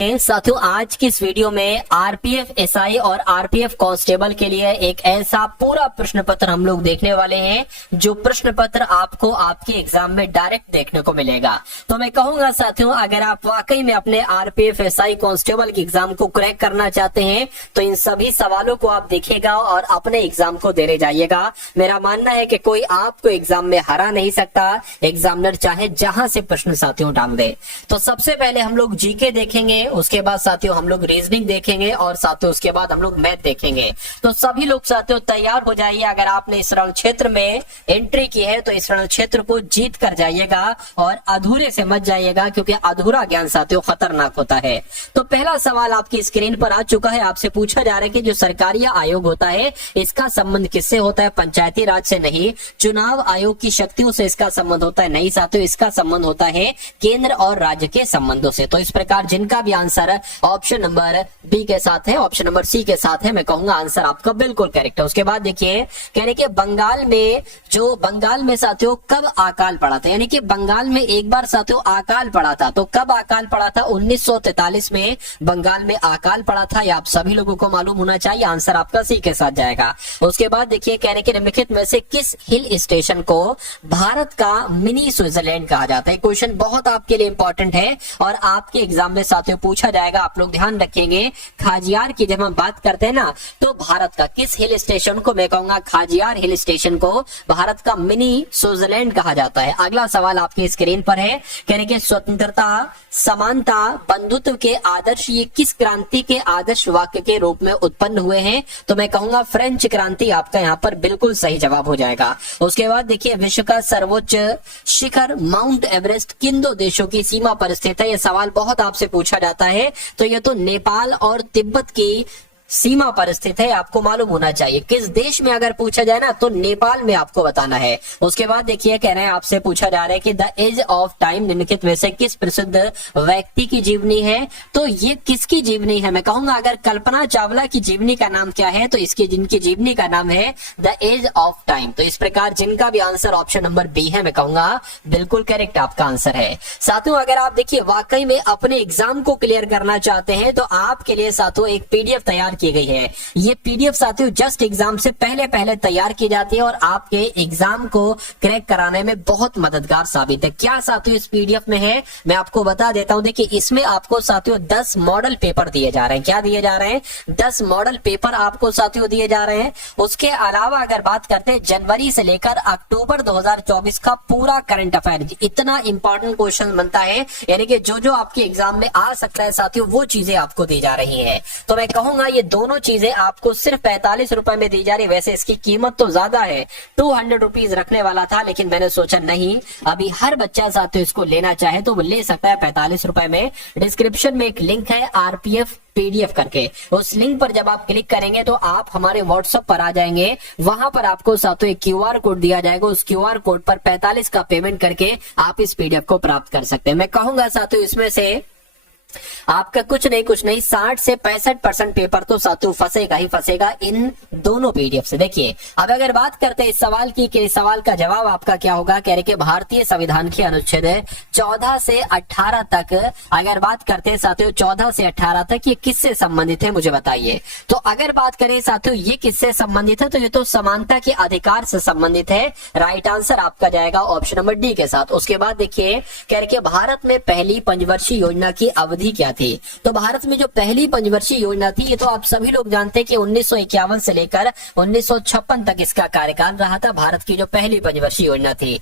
साथियों, आज की इस वीडियो में आरपीएफ एसआई और आरपीएफ कांस्टेबल के लिए एक ऐसा पूरा प्रश्न पत्र हम लोग देखने वाले हैं जो प्रश्न पत्र आपको आपके एग्जाम में डायरेक्ट देखने को मिलेगा। तो मैं कहूंगा साथियों, अगर आप वाकई में अपने आरपीएफ एसआई कांस्टेबल के एग्जाम को क्रैक करना चाहते हैं तो इन सभी सवालों को आप देखिएगा और अपने एग्जाम को देने जाइएगा। मेरा मानना है कि कोई आपको एग्जाम में हरा नहीं सकता, एग्जामिनर चाहे जहां से प्रश्न साथियों टांग दे। तो सबसे पहले हम लोग जीके देखेंगे, उसके बाद साथियों हम लोग रीजनिंग देखेंगे और साथियों उसके बाद हम लोग मैथ देखेंगे। तो सभी लोग साथियों तैयार हो जाइए। अगर आपने इस रण क्षेत्र में एंट्री की है तो इस रण क्षेत्र को जीत कर जाइएगा और अधूरे से मत जाइएगा, क्योंकि अधूरा ज्ञान साथियों खतरनाक होता है। तो पहला सवाल आपकी स्क्रीन पर आ चुका है। आपसे पूछा जा रहा है कि जो सरकारी आयोग होता है इसका संबंध किससे होता है? पंचायती राज से नहीं। चुनाव आयोग की शक्तियों से इसका संबंध होता है? नहीं साथियों, इसका संबंध होता है केंद्र और राज्य के संबंधों से। तो इस प्रकार जिनका भी आंसर ऑप्शन नंबर बी के साथ है, ऑप्शन नंबर सी के साथ है, मैं कहूंगा आंसर आपका बिल्कुल करेक्ट है। उसके बाद देखिए कह रहे कि बंगाल में साथियों कब अकाल पड़ा था, यानी कि बंगाल में एक बार साथियों अकाल पड़ा था। तो कब अकाल पड़ा था? 1943 में बंगाल में अकाल पड़ा था। यह आप सभी लोगों को मालूम होना चाहिए। आंसर आपका सी के साथ जाएगा। उसके बाद देखिए कह रहे कि निम्नलिखित में से किस हिल स्टेशन को भारत का मिनी स्विट्जरलैंड कहा जाता है? क्वेश्चन बहुत आपके लिए इंपॉर्टेंट है और आपके एग्जाम में साथियों पूछा जाएगा। आप लोग ध्यान रखेंगे, खाजियार की जब हम बात करते हैं ना तो भारत का किस हिल स्टेशन को, मैं कहूंगा खाजियार हिल स्टेशन को भारत का मिनी स्विट्जरलैंड कहा जाता है। अगला सवाल आपकी स्क्रीन पर है। कह रहे कि स्वतंत्रता, समानता, बंधुत्व के आदर्श ये किस क्रांति के आदर्श वाक्य के रूप में उत्पन्न हुए हैं? तो मैं कहूंगा फ्रेंच क्रांति आपका यहाँ पर बिल्कुल सही जवाब हो जाएगा। उसके बाद देखिए विश्व का सर्वोच्च शिखर माउंट एवरेस्ट किन दो देशों की सीमा पर स्थित है? यह सवाल बहुत आपसे पूछा जाता है। तो ये तो नेपाल और तिब्बत की सीमा पर स्थित है, आपको मालूम होना चाहिए। किस देश में अगर पूछा जाए ना तो नेपाल में आपको बताना है। उसके बाद देखिए कह रहे हैं, आपसे पूछा जा रहा है कि द एज ऑफ टाइम निम्नलिखित में से किस प्रसिद्ध व्यक्ति की जीवनी है? तो ये किसकी जीवनी है? मैं कहूंगा अगर कल्पना चावला की जीवनी का नाम क्या है तो इसकी जिनकी जीवनी का नाम है द एज ऑफ टाइम। तो इस प्रकार जिनका भी आंसर ऑप्शन नंबर बी है, मैं कहूंगा बिल्कुल करेक्ट आपका आंसर है। साथियों अगर आप देखिए वाकई में अपने एग्जाम को क्लियर करना चाहते हैं तो आपके लिए साथियों एक पीडीएफ तैयार की गई है। ये पीडीएफ साथियों जस्ट एग्जाम से पहले तैयार की जाती है और आपके एग्जाम को क्रैक कराने में बहुत मददगार साबित है। क्या साथियों इस पीडीएफ में है, मैं आपको बता देता हूं। देखिए इसमें आपको साथियों 10 मॉडल पेपर दिए जा रहे हैं। क्या दिए जा रहे हैं? 10 मॉडल पेपर आपको साथियों दिए जा रहे हैं। उसके अलावा अगर बात करते हैं जनवरी से लेकर अक्टूबर 2024 का पूरा करंट अफेयर, इतना इंपॉर्टेंट क्वेश्चन बनता है, यानी कि जो आपके एग्जाम में आ सकता है साथियों वो चीजें आपको दी जा रही है। तो मैं कहूंगा ये दोनों चीजें आपको सिर्फ 45 रुपए में दी जा रही। वैसे इसकी कीमत तो ज्यादा है, 200 रुपीज रखने वाला था, लेकिन मैंने सोचा नहीं, अभी हर बच्चा साथियों इसको लेना चाहे तो वो ले सकता है 45 रुपए में। डिस्क्रिप्शन में एक लिंक है आरपीएफ पीडीएफ करके, उस लिंक पर जब आप क्लिक करेंगे तो आप हमारे व्हाट्सएप पर आ जाएंगे। वहां पर आपको साथियों एक क्यूआर कोड दिया जाएगा। उस क्यूआर कोड पर 45 का पेमेंट करके आप इस पीडीएफ को प्राप्त कर सकते हैं। मैं कहूंगा साथियों इसमें से आपका कुछ नहीं 60 से 65% पेपर तो साथियों फंसेगा ही फंसेगा इन दोनों पीडीएफ से। देखिए अब अगर बात करते हैं इस सवाल की कि इस सवाल का जवाब आपका क्या होगा। कह रहे कि भारतीय संविधान के अनुच्छेद 14 से 18 तक, अगर बात करते हैं साथियों 14 से 18 तक, ये किससे संबंधित है मुझे बताइए। तो अगर बात करें साथियों ये किससे संबंधित है तो ये तो समानता के अधिकार से संबंधित है। राइट आंसर आपका जाएगा ऑप्शन नंबर डी के साथ। उसके बाद देखिए कह रहे कि भारत में पहली पंचवर्षीय योजना की अवधि क्या थी? तो भारत में जो पहली पंचवर्षीय योजना थी ये तो आप सभी लोग जानते हैं कि 1951 से लेकर 1956 तक इसका कार्यकाल रहा था। भारत की जो पहली पंचवर्षीय योजना थी।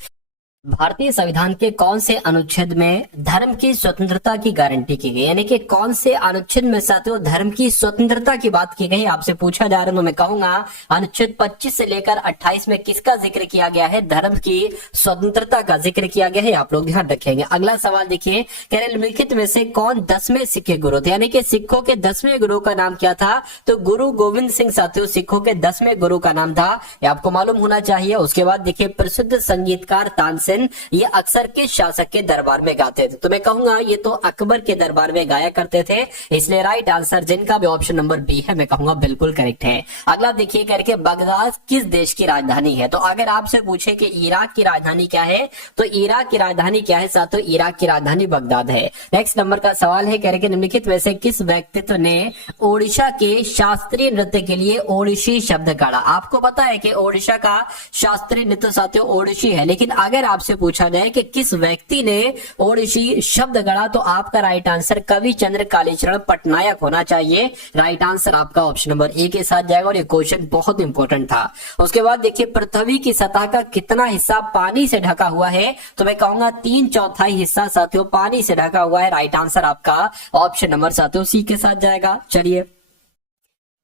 भारतीय संविधान के कौन से अनुच्छेद में धर्म की स्वतंत्रता की गारंटी की गई, यानी कि कौन से अनुच्छेद में साथियों धर्म की स्वतंत्रता की बात की गई आपसे पूछा जा रहा है। तो मैं कहूंगा अनुच्छेद 25 से लेकर 28 में किसका जिक्र किया गया है? धर्म की स्वतंत्रता का जिक्र किया गया है। आप लोग ध्यान रखेंगे। अगला सवाल देखिए कह रहे निम्नलिखित में से कौन 10वें सिख गुरु थे, यानी कि सिखों के 10वें गुरु का नाम क्या था? तो गुरु गोविंद सिंह साथियों सिखों के 10वें गुरु का नाम था, ये आपको मालूम होना चाहिए। उसके बाद देखिए प्रसिद्ध संगीतकार तानसेन तानसेन ये अक्सर किस शासक के दरबार में गाते थे? तो मैं कहूंगा ये तो अकबर के दरबार में गाया करते थे, इसलिए राइट आंसर जिनका भी ऑप्शन नंबर बी है मैं कहूंगा बिल्कुल करेक्ट है। अगला देखिए करके बगदाद किस देश की राजधानी है? तो अगर आपसे पूछे कि इराक की राजधानी क्या है तो इराक की राजधानी क्या है साथियों? इराक की राजधानी बगदाद है। नेक्स्ट नंबर का सवाल है करके निम्नलिखित में से किस व्यक्तित्व ने ओडिशा के शास्त्रीय नृत्य के लिए ओडिशी शब्द गढ़ा? आपको पता है कि ओडिशा का शास्त्रीय नृत्य साथियों ओडिशी है, लेकिन अगर आपसे पूछा जाए कि किस व्यक्ति ने ओडिशी शब्द गढ़ा तो आपका राइट आंसर कवि चंद्र कालीचरण पटनायक होना चाहिए। राइट आंसर आपका ऑप्शन नंबर ए के साथ जाएगा और ये क्वेश्चन बहुत इंपॉर्टेंट था। उसके बाद देखिए पृथ्वी की सतह का कितना हिस्सा पानी से ढका हुआ है? तो मैं कहूंगा 3/4 हिस्सा साथियों पानी से ढका हुआ है। राइट आंसर आपका ऑप्शन नंबर साथियों सी के साथ जाएगा। चलिए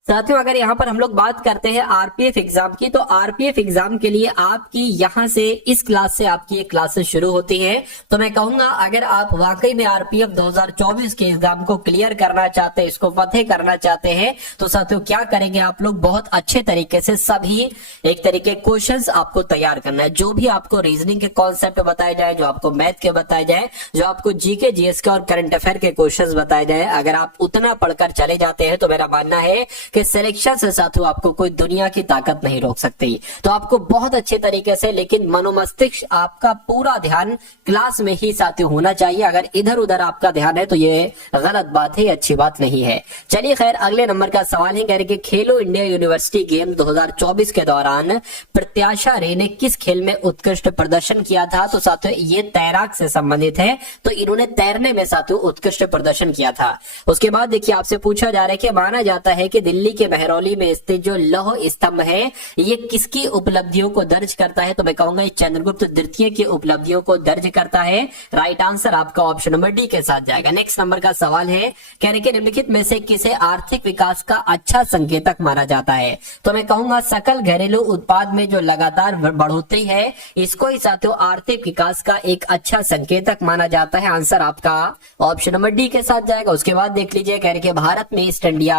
साथियों अगर यहाँ पर हम लोग बात करते हैं आरपीएफ एग्जाम की, तो आरपीएफ एग्जाम के लिए आपकी यहाँ से इस क्लास से आपकी एक क्लासेस शुरू होती है। तो मैं कहूंगा अगर आप वाकई में आरपीएफ 2024 के एग्जाम को क्लियर करना चाहते हैं, इसको फतेह करना चाहते हैं, तो साथियों क्या करेंगे आप लोग बहुत अच्छे तरीके से सभी एक तरीके क्वेश्चंस आपको तैयार करना है। जो भी आपको रीजनिंग के कॉन्सेप्ट बताए जाए, जो आपको मैथ के बताए जाए, जो आपको जीके जीएस के और करंट अफेयर के क्वेश्चंस बताए जाए, अगर आप उतना पढ़कर चले जाते हैं तो मेरा मानना है कि सिलेक्शन से साथियों आपको कोई दुनिया की ताकत नहीं रोक सकती। तो आपको बहुत अच्छे तरीके से लेकिन मनोमस्तिष्क आपका पूरा ध्यान क्लास में ही साथियों होना चाहिए। अगर इधर उधर आपका ध्यान है तो ये गलत बात है, अच्छी बात नहीं है। चलिए खैर अगले नंबर का सवाल है कह रहे कि खेलो इंडिया यूनिवर्सिटी गेम 2024 के दौरान प्रत्याशा रे ने किस खेल में उत्कृष्ट प्रदर्शन किया था? तो साथियों ये तैराक से संबंधित है, तो इन्होंने तैरने में साथियों उत्कृष्ट प्रदर्शन किया था। उसके बाद देखिए आपसे पूछा जा रहा है कि माना जाता है कि दिल्ली के बहरौली में स्थित जो लौह स्तंभ है ये किसकी उपलब्धियों को दर्ज करता है? तो मैं कहूंगा ये चंद्रगुप्त द्वितीय की उपलब्धियों को दर्ज करता है। राइट आंसर आपका ऑप्शन नंबर डी के साथ जाएगा। नेक्स्ट नंबर का सवाल है कह रहे कि निम्नलिखित में से किसे आर्थिक विकास का अच्छा संकेतक माना जाता है? तो मैं कहूंगा सकल घरेलू उत्पाद में जो लगातार बढ़ोतरी है इसको ही साथियों आर्थिक विकास का एक अच्छा संकेतक माना जाता है। आंसर आपका ऑप्शन नंबर डी के साथ जाएगा। उसके बाद देख लीजिए कह रहे कि भारत में ईस्ट इंडिया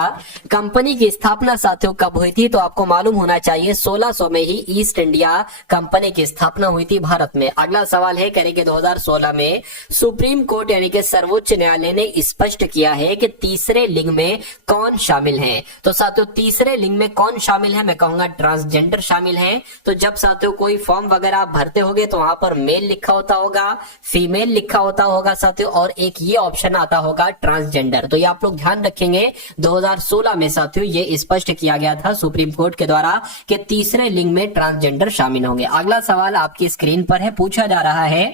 कंपनी की स्थापना साथियों कब हुई थी? तो आपको मालूम होना चाहिए 1600 में ही ईस्ट इंडिया कंपनी की स्थापना हुई थी भारत में। अगला सवाल है कह रहे कि 2016 में सुप्रीम कोर्ट यानी कि सर्वोच्च न्यायालय ने स्पष्ट किया है कि तीसरे लिंग में कौन शामिल है? तो साथियों तीसरे लिंग में कौन शामिल है? मैं कहूंगा ट्रांसजेंडर शामिल है। तो जब साथियों कोई फॉर्म वगैरह आप भरते होगे तो वहां पर मेल लिखा होता होगा, फीमेल लिखा होता होगा साथियों, और एक ये ऑप्शन आता होगा ट्रांसजेंडर। तो ये आप लोग ध्यान रखेंगे 2016 में साथियों ये स्पष्ट किया गया था सुप्रीम कोर्ट के द्वारा कि तीसरे लिंग में ट्रांसजेंडर शामिल होंगे। अगला सवाल आपकी स्क्रीन पर है, पूछा जा रहा है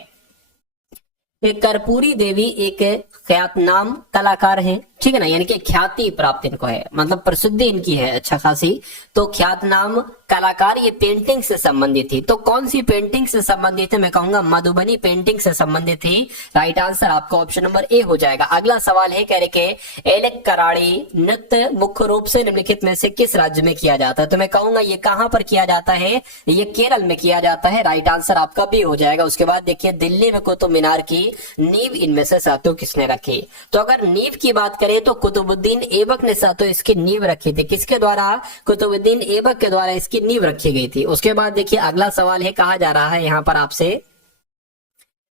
कि कर्पूरी देवी एक ख्यातनाम कलाकार है, ठीक है ना, यानी कि ख्याति प्राप्त इनको है, मतलब प्रसिद्धि इनकी है अच्छा खासी। तो ख्यातनाम कलाकार ये पेंटिंग से संबंधित थी। तो कौन सी पेंटिंग से संबंधित है? मैं कहूंगा मधुबनी पेंटिंग से संबंधित थी। राइट आंसर आपका ऑप्शन नंबर ए हो जाएगा। अगला सवाल है कह रहे कि एलेक कराड़ी नृत्य मुख्य रूप से निम्नलिखित में से किस राज्य में किया जाता है? तो मैं कहूंगा ये कहां पर किया जाता है? ये केरल में किया जाता है। राइट आंसर आपका बी हो जाएगा। उसके बाद देखिए दिल्ली में कुतुब मीनार की नींव इनमें से साथियों किसने रखी? तो अगर नींव की बात करें तो कुतुबुद्दीन ऐबक ने साथियों इसकी नींव रखी थी। किसके द्वारा? कुतुबुद्दीन ऐबक के द्वारा इसकी नींव रखी गई थी। उसके बाद देखिए अगला सवाल है, कहा जा रहा है यहां पर आपसे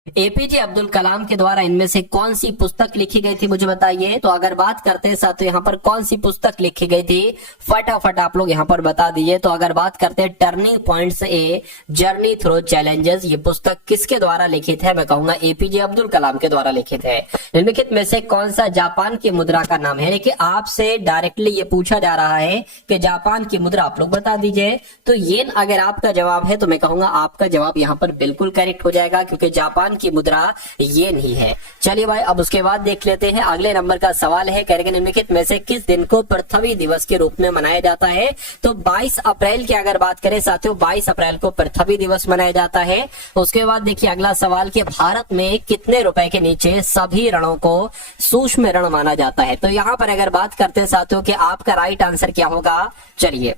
एपीजे अब्दुल कलाम के द्वारा इनमें से कौन सी पुस्तक लिखी गई थी, मुझे बताइए। तो अगर बात करते हैं साथियों यहाँ पर कौन सी पुस्तक लिखी गई थी, फटाफट आप लोग यहाँ पर बता दीजिए। तो अगर बात करते हैं turning points a journey through challenges, ये पुस्तक किसके द्वारा लिखित है? मैं कहूंगा एपीजे अब्दुल कलाम के द्वारा लिखित है। निम्नलिखित में से कौन सा जापान की मुद्रा का नाम है? देखिए आपसे डायरेक्टली ये पूछा जा रहा है कि जापान की मुद्रा आप लोग बता दीजिए। तो येन अगर आपका जवाब है तो मैं कहूंगा आपका जवाब यहाँ पर बिल्कुल करेक्ट हो जाएगा, क्योंकि जापान की मुद्रा ये नहीं है। चलिए भाई अब उसके बाद देख लेते हैं अगले नंबर का सवाल है कह रहे निम्नलिखित में से किस दिन को पृथ्वी दिवस के रूप में मनाया जाता है? तो 22 अप्रैल की अगर बात करें साथियों 22 अप्रैल को पृथ्वी दिवस मनाया जाता है। उसके बाद देखिए अगला सवाल कि भारत में कितने रुपए के नीचे सभी ऋणों को सूक्ष्म ऋण माना जाता है? तो यहाँ पर अगर बात करते हैं साथियों कि आपका राइट आंसर क्या होगा, चलिए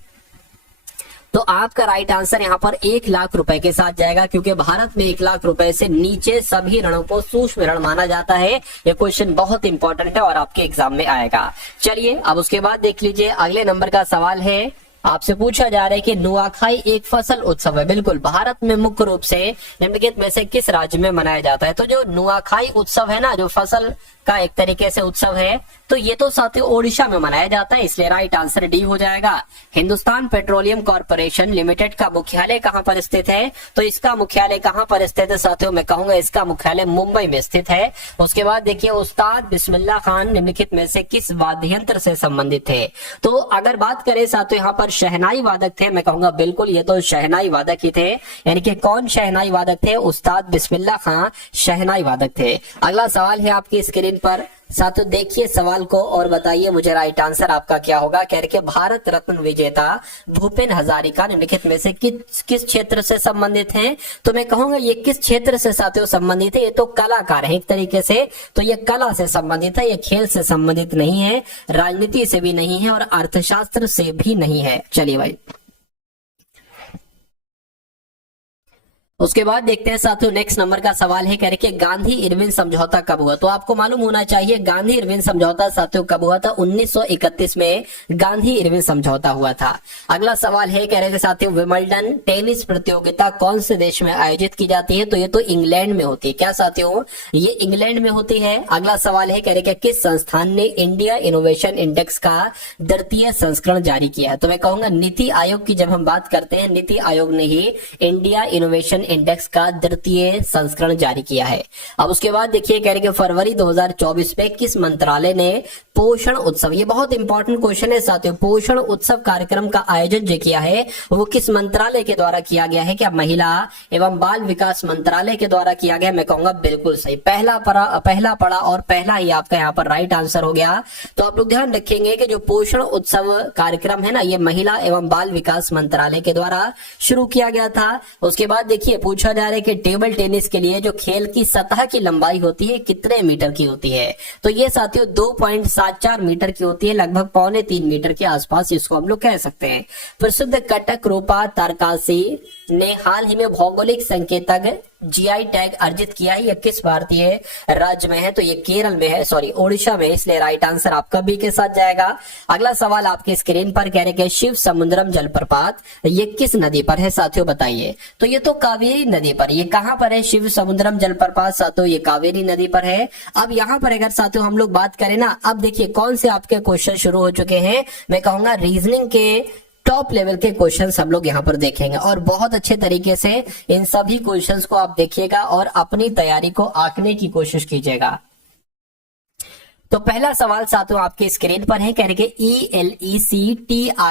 तो आपका राइट आंसर यहाँ पर 1 लाख रुपए के साथ जाएगा, क्योंकि भारत में 1 लाख रुपए से नीचे सभी ऋणों को सूक्ष्म ऋण माना जाता है। ये क्वेश्चन बहुत इंपॉर्टेंट है और आपके एग्जाम में आएगा। चलिए अब उसके बाद देख लीजिए अगले नंबर का सवाल है आपसे पूछा जा रहा है कि नुआखाई एक फसल उत्सव है। बिल्कुल, भारत में मुख्य रूप से निम्नलिखित में से किस राज्य में मनाया जाता है? तो जो नुआखाई उत्सव है ना, जो फसल का एक तरीके से उत्सव है, तो ये तो साथियों ओडिशा में मनाया जाता है, इसलिए राइट आंसर डी हो जाएगा। हिंदुस्तान पेट्रोलियम कॉर्पोरेशन लिमिटेड का मुख्यालय कहां पर स्थित है? तो इसका मुख्यालय कहां पर स्थित है साथियों? मैं कहूंगा इसका मुख्यालय मुंबई में स्थित है। उसके बाद देखिए, उस्ताद बिस्मिल्लाह खान निम्नलिखित में से किस वाद्य यंत्र से संबंधित थे? तो अगर बात करें साथियों, यहाँ पर शहनाई वादक थे। मैं कहूंगा बिल्कुल ये तो शहनाई वादक ही थे। यानी कि कौन शहनाई वादक थे? उस्ताद बिस्मिल्लाह खान शहनाई वादक थे। अगला सवाल है आपकी स्क्रीन पर। साथियों देखिए सवाल को और बताइए मुझे राइट आंसर आपका क्या होगा। कह रहे भारत रत्न विजेता भूपेन हजारिका निम्नलिखित में से किस क्षेत्र से संबंधित हैं? तो मैं कहूंगा ये किस क्षेत्र से साथियों संबंधित है? ये तो कलाकार है एक तरीके से, तो ये कला से संबंधित है, ये खेल से संबंधित नहीं है, राजनीति से भी नहीं है और अर्थशास्त्र से भी नहीं है। चलिए भाई, उसके बाद देखते हैं साथियों नेक्स्ट नंबर का सवाल है। कह रहे गांधी इरविन समझौता कब हुआ? तो आपको मालूम होना चाहिए गांधी इरविन समझौता साथियों कब हुआ था? 1931 में गांधी इरविन समझौता हुआ था। अगला सवाल है, कह रहे थे साथियों विंबलडन टेनिस प्रतियोगिता कौन से देश में आयोजित की जाती है? तो ये तो इंग्लैंड में होती है। क्या साथियों? ये इंग्लैंड में होती है। अगला सवाल है, कह रहे किस संस्थान ने इंडिया इनोवेशन इंडेक्स का द्वितीय संस्करण जारी किया है? तो मैं कहूंगा नीति आयोग की जब हम बात करते हैं, नीति आयोग ने ही इंडिया इनोवेशन इंडेक्स का द्वितीय संस्करण जारी किया है। अब उसके बाद देखिए, कह रहे कि फरवरी 2024 में किस मंत्रालय ने पोषण उत्सव, ये बहुत इंपॉर्टेंट क्वेश्चन है साथियों, पोषण उत्सव कार्यक्रम का आयोजन जो किया है वो किस मंत्रालय के द्वारा किया गया है? क्या महिला एवं बाल विकास मंत्रालय के द्वारा किया गया? मैं कहूंगा बिल्कुल सही, पहला पड़ा और पहला ही आपका यहाँ पर राइट आंसर हो गया। तो आप लोग ध्यान रखेंगे कि जो पोषण उत्सव कार्यक्रम है ना, ये महिला एवं बाल विकास मंत्रालय के द्वारा शुरू किया गया था। उसके बाद देखिए पूछा जा रहा है कि टेबल टेनिस के लिए जो खेल की सतह की लंबाई होती है कितने मीटर की होती है? तो ये साथियों 2.74 मीटर की होती है, लगभग 2.25 मीटर के आसपास इसको हम लोग कह सकते हैं। प्रसिद्ध कटक रूपा तारकासी ने हाल ही में भौगोलिक संकेतक जीआई टैग अर्जित किया है। यह किस भारतीय राज्य में है? तो ये केरल में है, सॉरी ओडिशा में, इसलिए राइट आंसर आपका बी के साथ जाएगा। अगला सवाल आपके स्क्रीन पर कह रहे हैं शिव समुद्रम जलप्रपात ये किस नदी पर है साथियों बताइए? तो ये तो कावेरी नदी पर। ये कहां पर है शिव समुद्रम जलप्रपात साथियों? ये कावेरी नदी पर है। अब यहाँ पर अगर साथियों हम लोग बात करें ना, अब देखिए कौन से आपके क्वेश्चन शुरू हो चुके हैं। मैं कहूंगा रीजनिंग के टॉप लेवल के क्वेश्चंस हम लोग यहाँ पर देखेंगे और बहुत अच्छे तरीके से इन सभी क्वेश्चंस को आप देखिएगा और अपनी तैयारी को आंकने की कोशिश कीजिएगा। तो पहला सवाल साथियों आपके स्क्रीन पर है, कह रहे ELECTRIC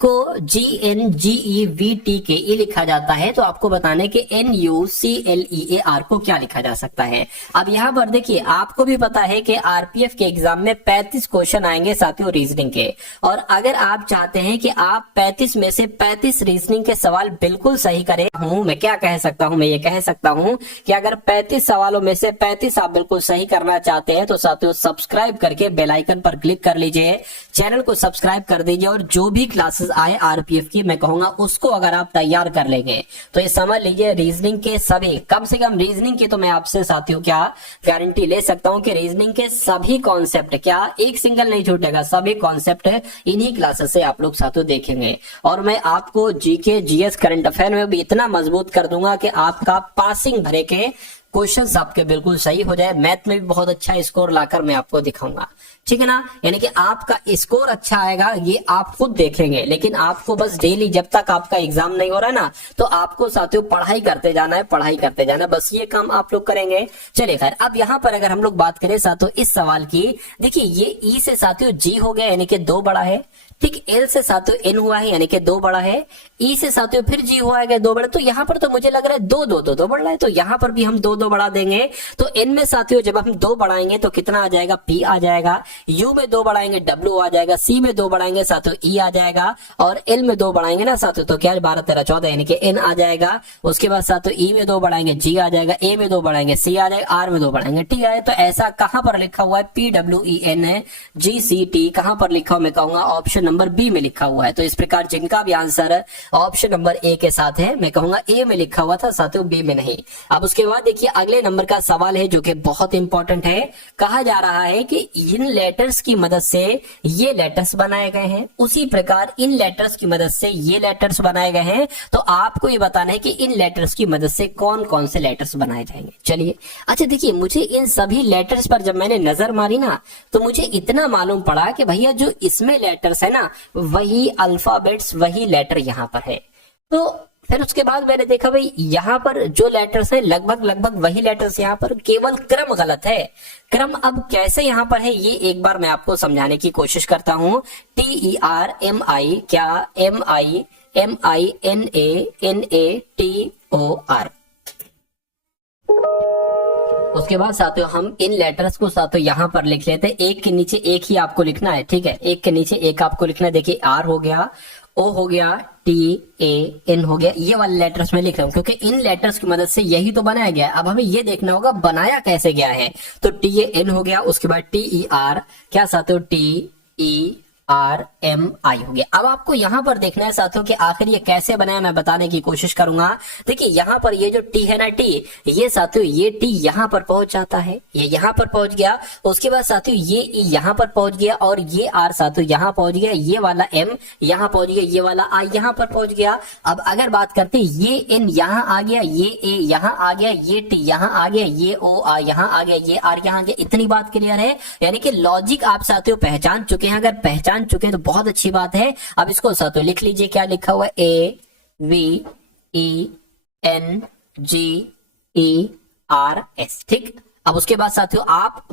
को GNGEVTKE लिखा जाता है, तो आपको बताने के NUCLEAR को क्या लिखा जा सकता है। अब यहाँ पर देखिए आपको भी पता है कि आरपीएफ के एग्जाम में 35 क्वेश्चन आएंगे साथियों रीजनिंग के, और अगर आप चाहते हैं कि आप 35 में से 35 रीजनिंग के सवाल बिल्कुल सही करें, मैं क्या कह सकता हूं, मैं ये कह सकता हूं कि अगर 35 सवालों में से 35 आप बिल्कुल सही करना चाहते हैं तो साथियों सब्सक्राइब करके बेल आइकन पर क्लिक कर लीजिए, चैनल को सब्सक्राइब कर दीजिए और जो भी क्लासेस आए आरपीएफ की मैं कहूंगा उसको अगर आप तैयार कर लेंगे तो ये समझ लीजिए रीजनिंग के सभी, कम से कम रीजनिंग की तो मैं आपसे साथियों क्या गारंटी ले सकता हूं कि रीजनिंग के सभी कॉन्सेप्ट, क्या एक सिंगल नहीं छूटेगा, सभी कॉन्सेप्ट इन्हीं क्लासेस से आप लोग साथियों देखेंगे। और मैं आपको जीके जीएस करंट अफेयर में भी इतना मजबूत कर दूंगा कि आपका पासिंग भरे के क्वेश्चंस आपके बिल्कुल सही हो जाए। मैथ में भी बहुत अच्छा स्कोर लाकर मैं आपको दिखाऊंगा, ठीक है ना। यानी कि आपका स्कोर अच्छा आएगा ये आप खुद देखेंगे, लेकिन आपको बस डेली जब तक आपका एग्जाम नहीं हो रहा है ना, तो आपको साथियों पढ़ाई करते जाना है, पढ़ाई करते जाना है, बस ये काम आप लोग करेंगे। चलिए खैर, अब यहाँ पर अगर हम लोग बात करें साथियों इस सवाल की, देखिए ये ई से साथियों जी हो गया यानी कि 2 बड़ा है, ठीक, एल से साथियों एन हुआ है यानी कि 2 बड़ा है, ई से साथियों फिर जी हुआ है 2 बड़ा, तो यहाँ पर तो मुझे लग रहा है 2 बढ़ रहा है, तो यहाँ पर भी हम 2 बढ़ा देंगे। तो एन में साथियों जब हम 2 बढ़ाएंगे तो कितना आ जाएगा, पी आ जाएगा, यू में 2 बढ़ाएंगे डब्ल्यू आ जाएगा, सी में 2 बढ़ाएंगे साथियों ई आ जाएगा, और एल में 2 बढ़ाएंगे ना साथियों तो क्या 12 13 14 यानी कि एन आ जाएगा। उसके बाद साथियों ई में 2 बढ़ाएंगे जी आ जाएगा, ए में 2 बढ़ाएंगे सी आ जाएगा, आर में 2 बढ़ाएंगे, ठीक है। तो ऐसा कहां पर लिखा हुआ है, PWENGCT कहां पर लिखा हुआ, मैं कहूंगा ऑप्शन नंबर बी में लिखा हुआ है। तो इस प्रकार जिनका भी आंसर ऑप्शन नंबर ए के साथ है, मैं कहूंगा ए में लिखा हुआ था साथियों, बी में नहीं। अब उसके बाद देखिए अगले नंबर का सवाल है जो कि बहुत इंपॉर्टेंट है। कहा जा रहा है कि इन लेटर्स की मदद से ये लेटर्स बनाए गए हैं, उसी प्रकार इन लेटर्स की मदद से ये लेटर्स बनाए गए हैं। तो आपको ये बताना है कि इन लेटर्स की मदद से कौन कौन से लेटर्स बनाए जाएंगे। चलिए, अच्छा देखिए, मुझे इन सभी लेटर्स पर जब मैंने नजर मारी ना, तो मुझे इतना मालूम पड़ा कि भैया जो इसमें लेटर्स है ना, वही अल्फाबेट्स, वही लेटर यहां पर है। तो फिर उसके बाद मैंने देखा भाई यहाँ पर जो लेटर्स है लगभग वही लेटर्स यहाँ पर, केवल क्रम गलत है। क्रम अब कैसे यहाँ पर है ये एक बार मैं आपको समझाने की कोशिश करता हूँ। TERMI, क्या MINANATOR। उसके बाद साथियों हम इन लेटर्स को साथियों यहाँ पर लिख लेते हैं। एक के नीचे एक ही आपको लिखना है, ठीक है, एक के नीचे एक आपको लिखना है। देखिए R हो गया, O हो गया, TAN हो गया, ये वाले लेटर्स में लिख रहा हूं क्योंकि इन लेटर्स की मदद से यही तो बनाया गया है। अब हमें ये देखना होगा बनाया कैसे गया है। तो TAN हो गया, उसके बाद TER, क्या साथियों, TERMI हो गया। अब आपको यहां पर देखना है साथियों कि आखिर ये कैसे बनाया, मैं बताने की कोशिश करूंगा। देखिए यहां पर ये जो T है ना, T, ये साथियों ये T यहां पर पहुंच जाता है, ये यहां पर पहुंच गया। उसके बाद साथियों ये E यहां पर पहुंच गया और ये R साथियों यहां पहुंच गया, ये वाला M यहां पहुंच गया, ये वाला I यहां पर पहुंच गया। अब अगर बात करते हैं, ये N यहां आ गया, ये A यहां आ गया, ये T यहां आ गया, ये O यहां आ गया, ये R यहां आ गया। इतनी बात क्लियर है, यानी कि लॉजिक आप साथियों पहचान चुके हैं। अगर पहचान चुके हैं तो बहुत अच्छी बात है। अब इसको साथियों लिख लीजिए, क्या लिखा हुआ है, AVENGERS, ठीक। अब उसके बाद साथियों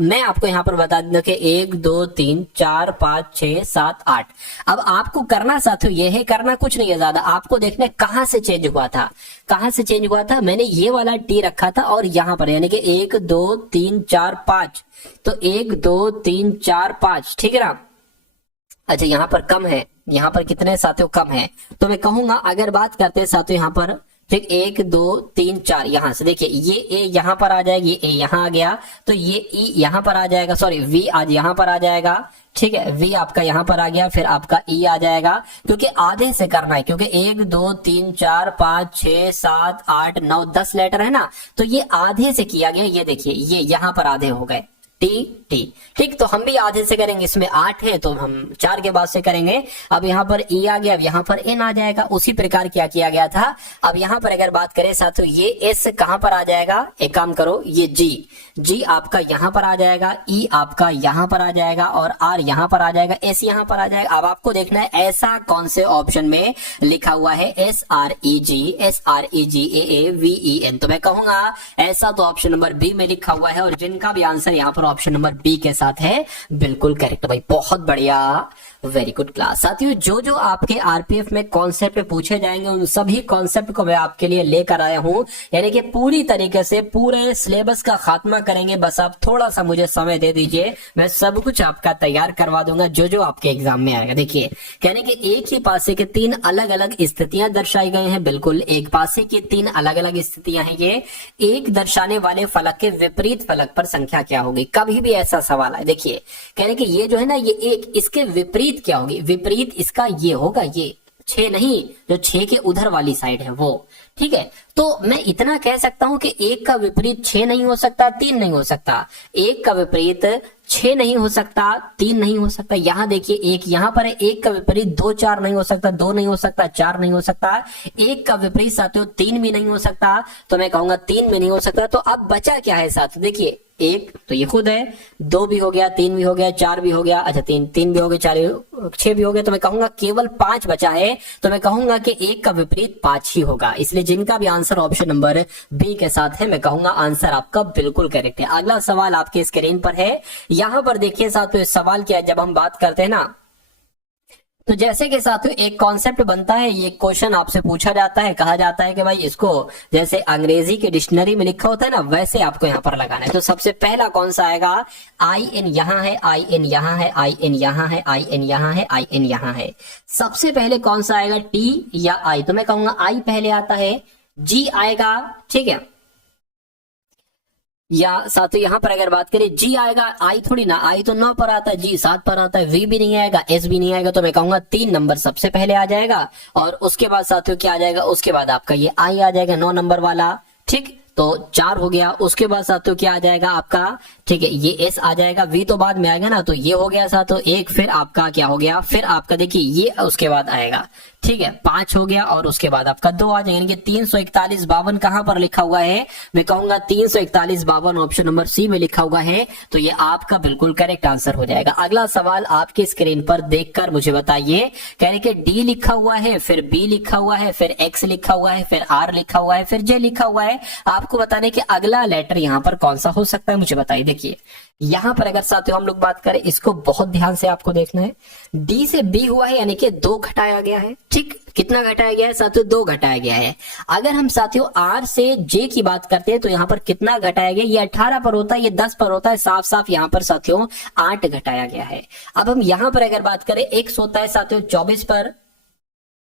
मैं आपको यहां पर बता दूं कि 1 2 3 4 5 6 7 8। अब आपको करना साथियों ये है, करना कुछ नहीं है ज्यादा, आपको देखना है कहां से चेंज हुआ था, कहां से चेंज हुआ था। मैंने ये वाला T रखा था और यहां पर यानी कि 1 2 3 4 5, तो 1 2 3 4 5, ठीक है ना। अच्छा यहाँ पर कम है, यहाँ पर कितने साथियों कम है, तो मैं कहूंगा अगर बात करते हैं साथियों यहाँ पर, ठीक, 1 2 3 4, यहां से देखिए ये A यहां पर आ जाएगी, ये A यहां आ गया, तो ये E यहां पर आ जाएगा, सॉरी V आज यहां पर आ जाएगा, ठीक है, V आपका यहां पर आ गया, फिर आपका E आ जाएगा, क्योंकि आधे से करना है, क्योंकि 1 2 3 4 5 6 7 8 9 10 लेटर है ना, तो ये आधे से किया गया। ये देखिए ये यहां पर आधे हो गए, T, ठीक। तो हम भी आधे से करेंगे, इसमें 8 है तो हम 4 के बाद से करेंगे। अब यहाँ पर E आ गया, अब यहाँ पर N आ जाएगा, उसी प्रकार क्या किया गया था। अब यहाँ पर अगर बात करें साथियों, ये S कहां पर आ जाएगा, एक काम करो, ये G आपका यहाँ पर आ जाएगा, E आपका यहाँ पर आ जाएगा और R यहाँ पर आ जाएगा, S यहाँ पर आ जाएगा। अब आपको देखना है ऐसा कौन से ऑप्शन में लिखा हुआ है, SREGAAVEN, तो मैं कहूंगा ऐसा तो ऑप्शन नंबर B में लिखा हुआ है, और जिनका भी आंसर यहाँ पर ऑप्शन नंबर B के साथ है, बिल्कुल करेक्ट भाई, बहुत बढ़िया, वेरी गुड क्लास। साथियों जो आपके आरपीएफ में कॉन्सेप्ट पूछे जाएंगे उन सभी कॉन्सेप्ट को मैं आपके लिए लेकर आया हूं, यानी कि पूरी तरीके से पूरे सिलेबस का खात्मा करेंगे। बस आप थोड़ा सा मुझे समय दे दीजिए, मैं सब कुछ आपका तैयार करवा दूंगा जो आपके एग्जाम में आएगा। देखिए कहने के एक ही पासे के 3 अलग अलग स्थितियां दर्शाई गई हैं, बिल्कुल एक पासे की 3 अलग अलग स्थितियां हैं। ये एक दर्शाने वाले फलक के विपरीत फलक पर संख्या क्या होगी, कभी भी ऐसा सवाल है। देखिए कहने के ये जो है ना, ये एक, इसके विपरीत क्या होगी, विपरीत इसका ये होगा, ये 6 नहीं, जो 6 के उधर वाली साइड है वो, ठीक है। तो मैं इतना कह सकता हूं कि 1 का विपरीत 6 नहीं हो सकता, 3 नहीं हो सकता, 1 का विपरीत 6 नहीं हो सकता, 3 नहीं हो सकता। यहां देखिए 1 यहां पर है, 1 का विपरीत 2 4 नहीं हो सकता, 2 नहीं हो सकता, 4 नहीं हो सकता, 1 का विपरीत साथियों 3 भी नहीं हो सकता, तो मैं कहूंगा 3 भी नहीं हो सकता। तो अब बचा क्या है साथियों, देखिए 1 तो ये खुद है, 2 भी हो गया, 3 भी हो गया, 4 भी हो गया, अच्छा 3 भी हो गया, 4 6 भी हो गया, तो मैं कहूंगा केवल 5 बचा है। तो मैं कहूंगा कि 1 का विपरीत 5 ही होगा, इसलिए जिनका भी आंसर ऑप्शन नंबर B के साथ है, मैं कहूंगा आंसर आपका बिल्कुल करेक्ट है। अगला सवाल आपके स्क्रीन पर है, यहां पर देखिए साथियों सवाल क्या है, जब हम बात करते हैं ना, तो जैसे कि साथियों एक कॉन्सेप्ट बनता है, ये क्वेश्चन आपसे पूछा जाता है, कहा जाता है कि भाई इसको जैसे अंग्रेजी के डिक्शनरी में लिखा होता है ना, वैसे आपको यहाँ पर लगाना है। तो सबसे पहला कौन सा आएगा, IN यहाँ है, IN यहाँ है, IN यहाँ है, IN यहाँ है, IN यहाँ है। सबसे पहले कौन सा आएगा, T या I, तो मैं कहूंगा I पहले आता है, G आएगा, ठीक है, या साथियों यहां पर अगर बात करें G आएगा, I थोड़ी ना, I तो 9 पर आता है, G 7 पर आता है, V भी नहीं आएगा, S भी नहीं आएगा, तो मैं कहूंगा 3 नंबर सबसे पहले आ जाएगा, और उसके बाद साथियों क्या आ जाएगा, उसके बाद आपका ये I आ जाएगा 9 नंबर वाला, ठीक। तो 4 हो गया। उसके बाद साथियों क्या आ जाएगा आपका, ठीक है, ये एस आ जाएगा, वी तो बाद में आएगा ना, तो ये हो गया साथियों एक। फिर आपका क्या हो गया, फिर आपका देखिए ये उसके बाद आएगा, ठीक है, 5 हो गया और उसके बाद आपका 2 आ जाएगा। यानी कि 341 52 कहां पर लिखा हुआ है, मैं कहूंगा 341 52 ऑप्शन नंबर सी में लिखा हुआ है, तो ये आपका बिल्कुल करेक्ट आंसर हो जाएगा। अगला सवाल आपके स्क्रीन पर देखकर मुझे बताइए, कह रहे कि डी लिखा हुआ है, फिर बी लिखा हुआ है, फिर एक्स लिखा हुआ है, फिर आर लिखा हुआ है, फिर जे लिखा हुआ है। आपको बताने कि अगला लेटर यहां पर कौन सा हो सकता है, मुझे बताइए। देखिए यहां पर अगर साथियों हम लोग बात करें, इसको बहुत ध्यान से आपको देखना है, डी से बी हुआ है यानी कि 2 घटाया गया है, ठीक, कितना घटाया गया है साथियों, 2 घटाया गया है। अगर हम साथियों आर से जे की बात करते हैं तो यहां पर कितना घटाया गया, ये 18 पर होता है, ये 10 पर होता है, साफ साफ यहां पर साथियों 8 घटाया गया है। अब हम यहां पर अगर बात करें, एक्स होता है साथियों 24 पर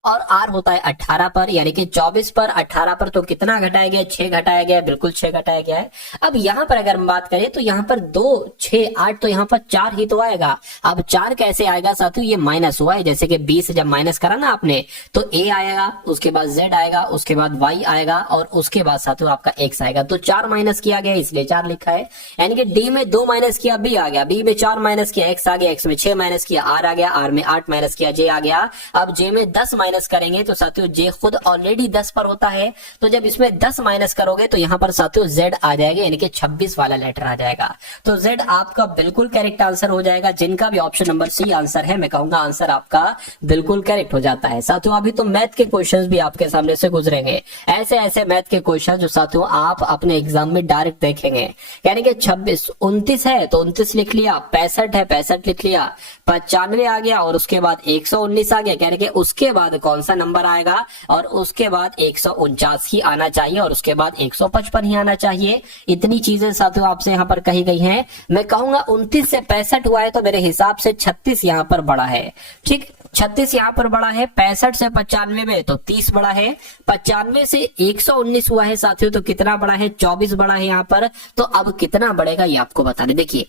और आर होता है 18 पर, यानी कि 24 पर 18 पर तो कितना घटाया गया, 6 घटाया गया है, बिल्कुल 6 घटाया गया है। अब यहां पर अगर हम बात करें तो यहां पर 2 6 8 तो यहां पर 4 ही तो आएगा। अब 4 कैसे आएगा साथियों, ये माइनस हुआ है, जैसे कि 20 से जब माइनस करा ना आपने, तो ए आएगा, उसके बाद जेड आएगा, उसके बाद वाई आएगा और उसके बाद साथियों आपका एक्स आएगा। तो 4 माइनस किया गया इसलिए 4 लिखा है। यानी कि डी में 2 माइनस किया, बी आ गया, बी में 4 माइनस किया, एक्स आ गया, एक्स में 6 माइनस किया, आर आ गया, आर में 8 माइनस किया, जे आ गया। अब जे में 10 माइनस करेंगे तो साथियों जे खुद ऑलरेडी 10 पर होता है, तो जब इसमें 10 माइनस करोगे तो यहां पर साथियों जेड आ जाएगा, यानी कि 26 वाला लेटर आ जाएगा। तो जेड आपका बिल्कुल करेक्ट आंसर हो जाएगा। जिनका भी ऑप्शन नंबर सी आंसर है, मैं कहूंगा आंसर आपका बिल्कुल करेक्ट हो जाता है। साथियों अभी तो मैथ के क्वेश्चंस भी आपके सामने से गुजरेंगे, ऐसे ऐसे मैथ के क्वेश्चन जो साथियों आप अपने एग्जाम में डायरेक्ट देखेंगे। यानी कि 26 29 है तो 29 लिख लिया, 65 है 65 लिख लिया, 95 आ गया और उसके बाद 119 आ गया, यानी कि उसके बाद कौन सा नंबर आएगा, और उसके बाद 149 ही आना चाहिए और उसके बाद 155 ही आना चाहिए। इतनी चीजें साथियों आपसे यहाँ पर कही गई हैं। मैं कहूंगा 29 से 65 हुआ है तो मेरे हिसाब से 36 यहाँ पर बड़ा है, ठीक, 36 यहाँ पर बड़ा है। 65 से 95 में तो 30 बड़ा है, 95 से 119 हुआ है साथियों तो कितना बड़ा है, 24 बड़ा है यहाँ पर। तो अब कितना बढ़ेगा ये आपको बता दें। देखिए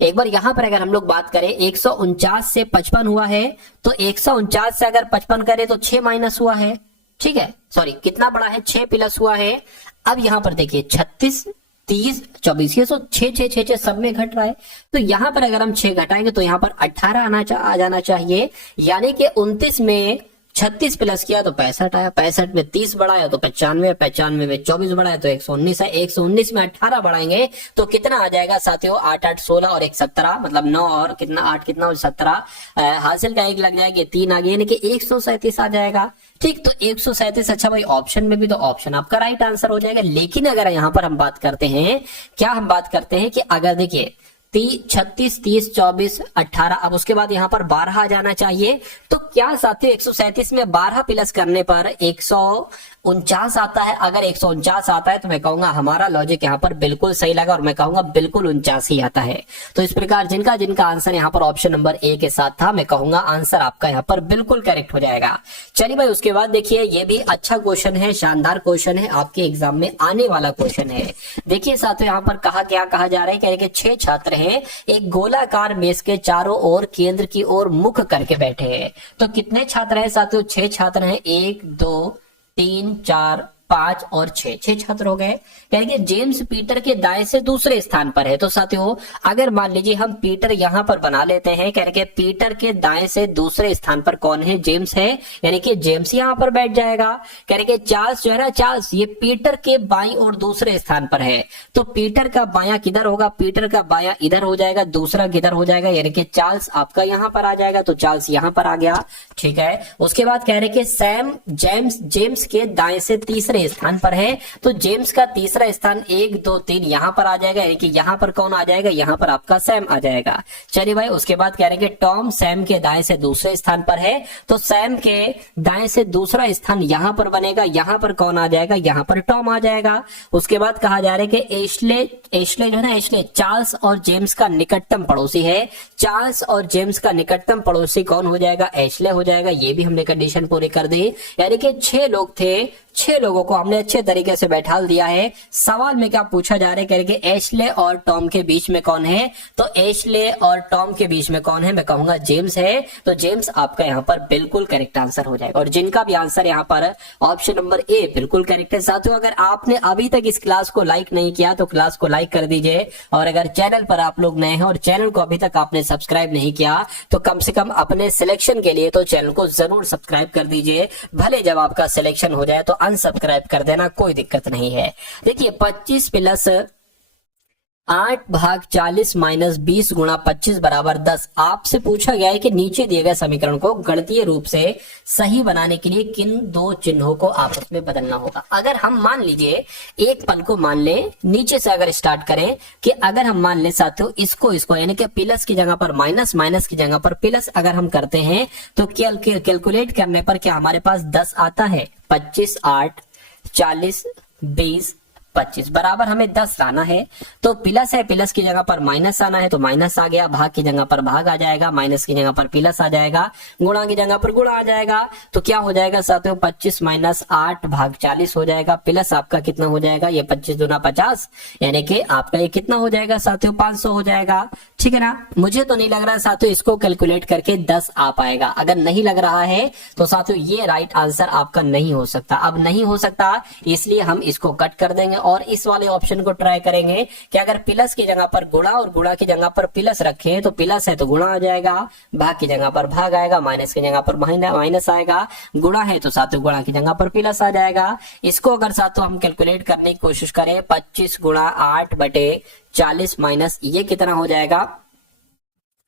एक बार यहां पर अगर हम लोग बात करें, 149 से 55 हुआ है, तो 149 से अगर 55 करें तो 6 माइनस हुआ है, ठीक है, सॉरी कितना बड़ा है, 6 प्लस हुआ है। अब यहां पर देखिए 36 30 24 ये 6 सब में घट रहा है, तो यहां पर अगर हम 6 घटाएंगे तो यहां पर 18 आ जाना चाहिए। यानी कि 29 में 36 प्लस किया तो 65 आया, 65 में 30 बढ़ाया तो 95, 95 में 24 बढ़ाया तो 119 है, 119 में 18 बढ़ाएंगे तो कितना आ जाएगा साथियों, 8 8 16 और 1 17, मतलब 9 और कितना 8 कितना और 17, हासिल का 1 लग जाएगा, 3 आ गया, यानी कि 137 आ जाएगा, ठीक। तो 137, अच्छा भाई ऑप्शन में भी, तो ऑप्शन आपका राइट आंसर हो जाएगा। लेकिन अगर यहां पर हम बात करते हैं, क्या हम बात करते हैं कि अगर देखिए 36 30 24 18, अब उसके बाद यहां पर 12 आ जाना चाहिए, तो क्या साथियों 137 में 12 प्लस करने पर 149 आता है। अगर 149 आता है तो मैं कहूंगा हमारा लॉजिक यहाँ पर बिल्कुल सही लगा और मैं कहूंगा बिल्कुल 49 ही आता है। तो इस प्रकार जिनका जिनका आंसर यहाँ पर ऑप्शन नंबर ए के साथ था, मैं कहूंगा आंसर आपका यहाँ पर बिल्कुल करेक्ट हो जाएगा। चलिए भाई उसके बाद देखिए ये भी अच्छा क्वेश्चन है, शानदार क्वेश्चन है, आपके एग्जाम में आने वाला क्वेश्चन है। देखिए साथियों यहाँ पर क्या कहा जा रहा है कि 6 छात्र हैं, एक गोलाकार मेज के चारों ओर केंद्र की ओर मुख करके बैठे हैं। तो कितने छात्र हैं साथियों, 6 छात्र हैं, 1 2 3 4 5 और 6 छात्र हो गए। यानी कि जेम्स पीटर के दाएं से दूसरे स्थान पर है। तो साथियों अगर मान लीजिए हम पीटर यहां पर बना लेते हैं, कह रहे पीटर के दाएं से दूसरे स्थान पर कौन है, जेम्स है, यानी कि जेम्स यहां पर बैठ जाएगा। कह रहे चार्ल्स जो है ना, चार्ल्स ये पीटर के बाईं और दूसरे स्थान पर है, तो पीटर का बायां किधर होगा, पीटर का बायां इधर हो जाएगा, दूसरा किधर हो जाएगा, यानी कि चार्ल्स आपका यहां पर आ जाएगा, तो चार्ल्स यहां पर आ गया, ठीक है। उसके बाद कह रहे कि सैम जेम्स के दाएं से तीसरे स्थान पर है, तो जेम्स का तीसरा स्थान 1 2 3 यहां पर आ जाएगा, यानी कि यहां पर कौन आ जाएगा, यहां पर आपका सैम आ जाएगा। चलिए भाई उसके बाद कह रहे कि टॉम सैम के दाएं से दूसरे स्थान पर है, तो सैम के दाएं से दूसरा स्थान यहां पर बनेगा, यहां पर कौन आ जाएगा, यहां पर टॉम आ जाएगा। उसके बाद कहा जा रहा है कि एशले जो है ना, एशले चार्ल्स और जेम्स का निकटतम पड़ोसी है। चार्ल्स और जेम्स का निकटतम पड़ोसी कौन हो जाएगा, एशले हो जाएगा। ये भी हमने कंडीशन पूरी कर दी, यानी कि 6 लोग थे, 6 लोगों को हमने अच्छे तरीके से बैठा दिया है। सवाल में क्या पूछा जा रहा है, कह रहे कि एशले और टॉम के बीच में कौन है, तो एशले और टॉम के बीच में कौन है, मैं कहूंगा जेम्स है। तो जेम्स आपका यहाँ पर बिल्कुल करेक्ट आंसर हो जाएगा। और जिनका भी आंसर यहाँ पर ऑप्शन नंबर ए बिल्कुल करेक्ट है। साथियों, अगर आपने अभी तक इस क्लास को लाइक नहीं किया तो क्लास को लाइक कर दीजिए, और अगर चैनल पर आप लोग नए हैं और चैनल को अभी तक आपने सब्सक्राइब नहीं किया तो कम से कम अपने सिलेक्शन के लिए तो चैनल को जरूर सब्सक्राइब कर दीजिए। भले जब आपका सिलेक्शन हो जाए तो अनसब्सक्राइब कर देना, कोई दिक्कत नहीं है। देखिए 25 प्लस 8 भाग 40 माइनस 20 गुणा 25 बराबर 10। आपसे पूछा गया है कि नीचे दिए गए समीकरण को गणितीय रूप से सही बनाने के लिए किन दो चिन्हों को आपस में बदलना होगा। अगर हम मान लीजिए एक पल को मान ले, नीचे से अगर स्टार्ट करें कि अगर हम मान ले साथियों इसको यानी कि प्लस की जगह पर माइनस, माइनस की जगह पर प्लस अगर हम करते हैं तो कैलकुलेट करने पर क्या हमारे पास 10 आता है। 25 8 40 20 25 बराबर हमें 10 लाना है। तो प्लस है, प्लस की जगह पर माइनस आना है तो माइनस आ गया, भाग की जगह पर भाग आ जाएगा, माइनस की जगह पर प्लस आ जाएगा, गुणा की जगह पर गुणा आ जाएगा। तो क्या हो जाएगा साथियों, 25 माइनस 8 भाग 40 हो जाएगा, प्लस आपका कितना हो जाएगा, ये 25 दूना 50, यानी कि आपका ये कितना हो जाएगा साथियों, 500 हो जाएगा। ठीक है ना। मुझे तो नहीं लग रहा साथियों इसको कैलकुलेट करके 10 आ पाएगा। अगर नहीं लग रहा है तो साथियों ये राइट आंसर आपका नहीं हो सकता। अब नहीं हो सकता इसलिए हम इसको कट कर देंगे और इस वाले ऑप्शन को ट्राई करेंगे कि अगर प्लस की जगह पर गुणा और गुणा की जगह पर प्लस रखें तो प्लस है तो गुणा आ जाएगा, भाग की जगह पर भाग आएगा, माइनस की जगह पर माइनस आएगा, गुणा है तो साथियों गुणा की जगह पर प्लस आ जाएगा। इसको अगर साथियों हम कैलकुलेट करने की कोशिश करें 25 गुणा 8 बटे 40 माइनस ये कितना हो जाएगा,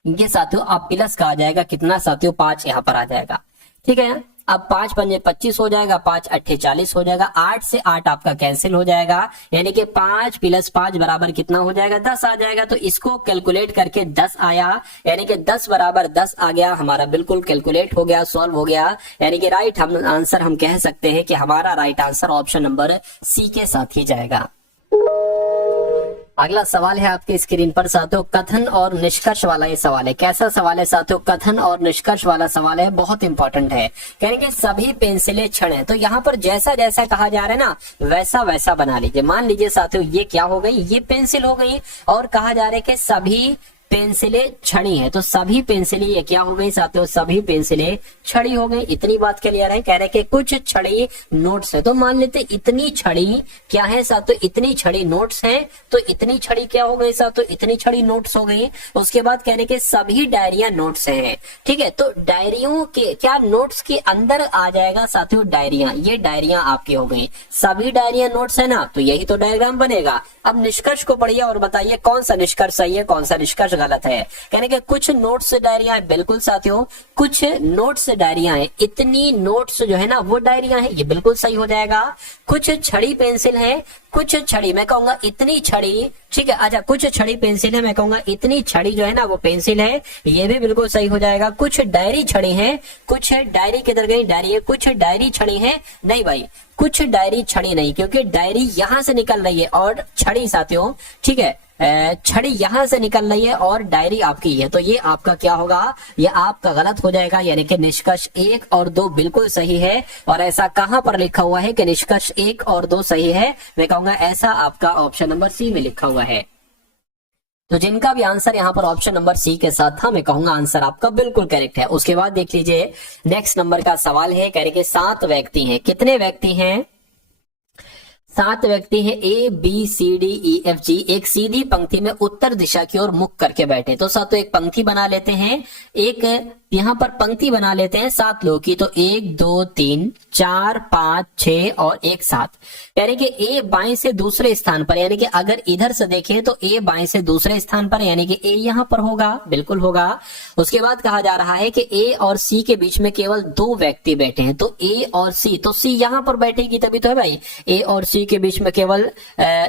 ये साथियों आप प्लस का आ जाएगा कितना साथियों 5 यहाँ पर आ जाएगा। ठीक है। अब 5 पंजे 25 हो जाएगा, 5 अट्ठे 40 हो जाएगा, 8 से 8 आपका कैंसिल हो जाएगा, यानी कि 5 प्लस 5 बराबर कितना हो जाएगा 10 आ जाएगा। तो इसको कैलकुलेट करके 10 आया, यानी कि 10 बराबर 10 आ गया, हमारा बिल्कुल कैलकुलेट हो गया, सॉल्व हो गया, यानी कि राइट आंसर हम कह सकते हैं कि हमारा right answer option number C के साथ ही जाएगा। अगला सवाल है आपके स्क्रीन पर साथियों, कथन और निष्कर्ष वाला ये सवाल है। कैसा सवाल है साथियों, कथन और निष्कर्ष वाला सवाल है, बहुत इंपॉर्टेंट है। कहने के सभी पेंसिलें क्षण है, तो यहाँ पर जैसा जैसा कहा जा रहा है ना वैसा वैसा बना लीजिए। मान लीजिए साथियों ये क्या हो गई, ये पेंसिल हो गई, और कहा जा रहा है कि सभी पेंसिलें छड़ी है, तो सभी पेंसिलें ये क्या हो गई साथियों, सभी पेंसिलें छड़ी हो गई। इतनी बात क्लियर है। कह रहे कि कुछ छड़ी नोट्स है, तो मान लेते इतनी छड़ी क्या है साथियों, इतनी छड़ी नोट्स है, तो इतनी छड़ी क्या हो गई साथियों, इतनी छड़ी नोट्स हो गई। उसके बाद कहने के सभी डायरियां नोट्स हैं। ठीक है। तो डायरियों के क्या नोट्स के अंदर आ जाएगा साथियों डायरियां, ये डायरियां आपकी हो गई, सभी डायरियां नोट्स है ना, तो यही तो डायग्राम बनेगा। अब निष्कर्ष को पढ़िए और बताइए कौन सा निष्कर्ष सही है, कौन सा निष्कर्ष गलत है। कहने के कुछ नोट्स डायरियां है, बिल्कुल साथियों कुछ नोट्स डायरियां है, इतनी नोट्स जो है ना वो डायरियां है, ये बिल्कुल सही हो जाएगा। कुछ छड़ी पेंसिल है, कुछ छड़ी मैं कहूंगा इतनी छड़ी, ठीक है। अच्छा कुछ छड़ी पेंसिल है, मैं कहूंगा इतनी छड़ी जो है ना वो पेंसिल है, ये भी बिल्कुल सही हो जाएगा। कुछ डायरी छड़ी है, कुछ डायरी किधर गई, डायरी है, कुछ डायरी छड़ी है, नहीं भाई कुछ डायरी छड़ी नहीं, क्योंकि डायरी यहां से निकल रही है और छड़ी साथियों ठीक है छड़ी यहां से निकल रही है और डायरी आपकी है, तो ये आपका क्या होगा, ये आपका गलत हो जाएगा। यानी कि निष्कर्ष 1 और 2 बिल्कुल सही है। और ऐसा कहां पर लिखा हुआ है कि निष्कर्ष 1 और 2 सही है, मैं कहूंगा ऐसा आपका ऑप्शन नंबर सी में लिखा हुआ है। तो जिनका भी आंसर यहाँ पर ऑप्शन नंबर सी के साथ था, मैं कहूंगा आंसर आपका बिल्कुल करेक्ट है। उसके बाद देख लीजिए नेक्स्ट नंबर का सवाल है, कह रहे कि 7 व्यक्ति हैं। कितने व्यक्ति हैं, 7 व्यक्ति हैं, A B C D E F G एक सीधी पंक्ति में उत्तर दिशा की ओर मुख करके बैठे। तो साथ तो एक पंक्ति बना लेते हैं, एक यहाँ पर पंक्ति बना लेते हैं 7 लोगों की, तो 1 2 3 4 5 6 और 1 7। यानी कि A बाएं से दूसरे स्थान पर, यानी कि अगर इधर से देखें तो A बाएं से दूसरे स्थान पर, यानी कि A यहाँ पर होगा, बिल्कुल होगा। उसके बाद कहा जा रहा है कि A और C के बीच में केवल 2 व्यक्ति बैठे हैं, तो A और C, तो C यहाँ पर बैठेगी तभी तो है भाई, A और C के बीच में केवल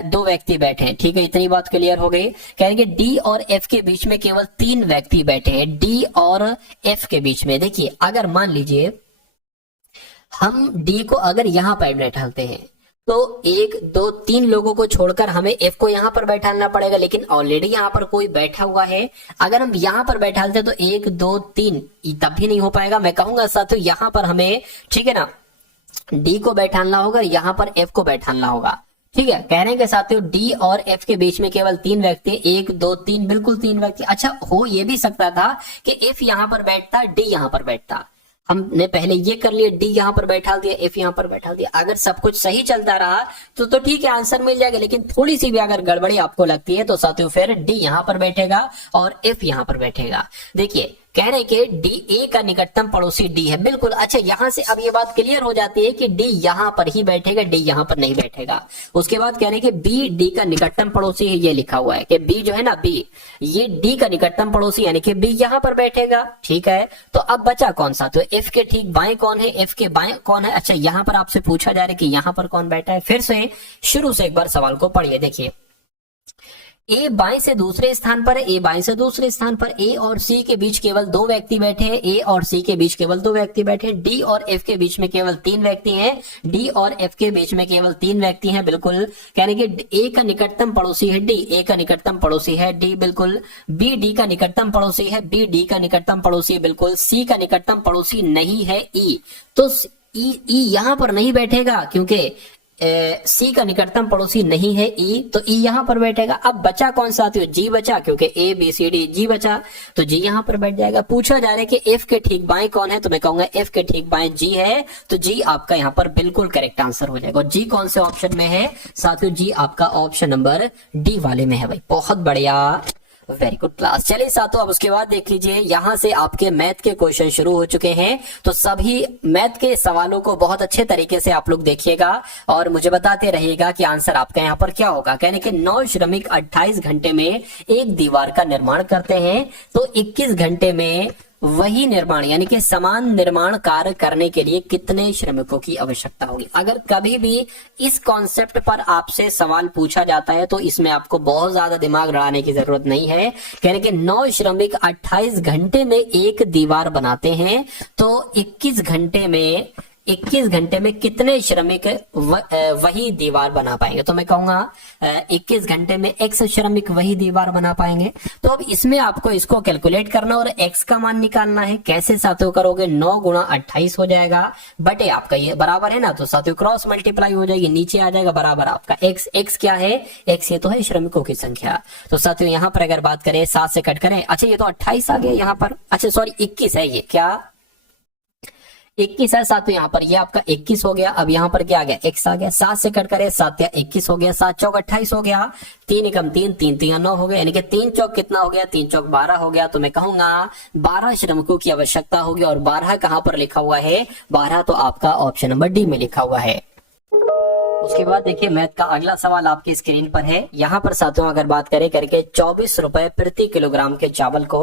2 व्यक्ति बैठे हैं। ठीक है, इतनी बात क्लियर हो गई। कहेंगे D और F के बीच में केवल 3 व्यक्ति बैठे हैं, D और F के बीच में। देखिए अगर मान लीजिए हम D को अगर यहां पर बैठाते हैं तो 1 2 3 लोगों को छोड़कर हमें F को यहां पर बैठाना पड़ेगा, लेकिन ऑलरेडी यहां पर कोई बैठा हुआ है। अगर हम यहां पर बैठाते तो 1 2 3 तब भी नहीं हो पाएगा। मैं कहूंगा साथियों यहां पर हमें, ठीक है ना, डी को बैठाना होगा, यहाँ पर एफ को बैठाना होगा। ठीक है, कहने के साथियों डी और एफ के बीच में केवल 3 व्यक्ति, 1 2 3, बिल्कुल 3 व्यक्ति। अच्छा, हो ये भी सकता था कि एफ यहां पर बैठता, डी यहां पर बैठता। हमने पहले ये कर लिया, डी यहां पर बैठा दिया, एफ यहां पर बैठा दिया। अगर सब कुछ सही चलता रहा तो ठीक है, आंसर मिल जाएगा। लेकिन थोड़ी सी भी अगर गड़बड़ी आपको लगती है तो साथियों फिर डी यहां पर बैठेगा और एफ यहां पर बैठेगा। देखिए, कह रहे कि डी ए का निकटतम पड़ोसी डी है, बिल्कुल। अच्छा, यहां से अब ये बात क्लियर हो जाती है कि डी यहां पर ही बैठेगा, डी यहां पर नहीं बैठेगा। उसके बाद कह रहे कि बी डी का निकटतम पड़ोसी है, ये लिखा हुआ है कि बी जो है ना, बी ये डी का निकटतम पड़ोसी, यानी कि बी यहां पर बैठेगा। ठीक है, तो अब बचा कौन सा? तो एफ के ठीक बाएं कौन है, एफ के बाएं कौन है? अच्छा, यहां पर आपसे पूछा जा रहा है कि यहां पर कौन बैठा है। फिर से शुरू से एक बार सवाल को पढ़िए। देखिए, ए बाएं से दूसरे स्थान पर है, ए बाएं से दूसरे स्थान पर, ए और सी के बीच केवल 2 व्यक्ति बैठे हैं, ए और सी के बीच केवल 2 व्यक्ति बैठे हैं, डी और एफ के बीच में केवल 3 व्यक्ति हैं, डी और एफ के बीच में केवल 3 व्यक्ति हैं, बिल्कुल। कहने कि ए का निकटतम पड़ोसी है डी, ए का निकटतम पड़ोसी है डी, बिल्कुल। बी डी का निकटतम पड़ोसी है, बी डी का निकटतम पड़ोसी है, बिल्कुल। सी का निकटतम पड़ोसी नहीं है ई, तो ई यहां पर नहीं बैठेगा क्योंकि सी का निकटतम पड़ोसी नहीं है ई, तो ई यहां पर बैठेगा। अब बचा कौन सा साथियों? जी बचा, क्योंकि A B C D G बचा, तो जी यहां पर बैठ जाएगा। पूछा जा रहा है कि एफ के ठीक बाएं कौन है, तो मैं कहूंगा एफ के ठीक बाएं जी है, तो जी आपका यहां पर बिल्कुल करेक्ट आंसर हो जाएगा। और जी कौन से ऑप्शन में है साथियों? जी आपका ऑप्शन नंबर डी वाले में है भाई। बहुत बढ़िया, वेरी गुड क्लास। चलिए साथियों, अब उसके बाद देख लीजिए, यहां से आपके मैथ के क्वेश्चन शुरू हो चुके हैं, तो सभी मैथ के सवालों को बहुत अच्छे तरीके से आप लोग देखिएगा और मुझे बताते रहिएगा कि आंसर आपका यहां पर क्या होगा। कहने के 9 श्रमिक 28 घंटे में एक दीवार का निर्माण करते हैं, तो 21 घंटे में वही निर्माण यानी कि समान निर्माण कार्य करने के लिए कितने श्रमिकों की आवश्यकता होगी। अगर कभी भी इस कॉन्सेप्ट पर आपसे सवाल पूछा जाता है तो इसमें आपको बहुत ज्यादा दिमाग लड़ाने की जरूरत नहीं है। कहने के 9 श्रमिक 28 घंटे में एक दीवार बनाते हैं, तो 21 घंटे में कितने श्रमिक वही दीवार बना पाएंगे? तो मैं कहूंगा 21 घंटे में x श्रमिक वही दीवार बना पाएंगे। तो अब इसमें आपको इसको कैलकुलेट करना और x का मान निकालना है। कैसे साथियों करोगे? 9 गुणा 28 हो जाएगा, बटे आपका ये बराबर है ना, तो साथियों क्रॉस मल्टीप्लाई हो जाएगी, नीचे आ जाएगा बराबर आपका x क्या है? x ये तो है श्रमिकों की संख्या। तो साथियों यहाँ पर अगर बात करें 7 से कट करें, अच्छा ये तो 28 आ गया यहाँ पर, अच्छा सॉरी 21 है, ये क्या 21 है साथियों यहाँ पर, ये आपका 21 हो गया। अब यहाँ पर क्या आ गया? x आ गया। 7 से कट करे 7 या 21 हो गया, 7 चौक 28 हो गया, 3 एकम 3, 3 3 9 हो गया, यानी कि 3 चौक कितना हो गया? 3 चौक 12 हो गया। तो मैं कहूंगा 12 श्रमिकों की आवश्यकता होगी। और 12 कहां पर लिखा हुआ है? 12 तो आपका ऑप्शन नंबर डी में लिखा हुआ है। उसके बाद देखिए मैथ का अगला सवाल आपकी स्क्रीन पर है। यहाँ पर साथियों अगर बात करें करके 24 रुपए प्रति किलोग्राम के चावल को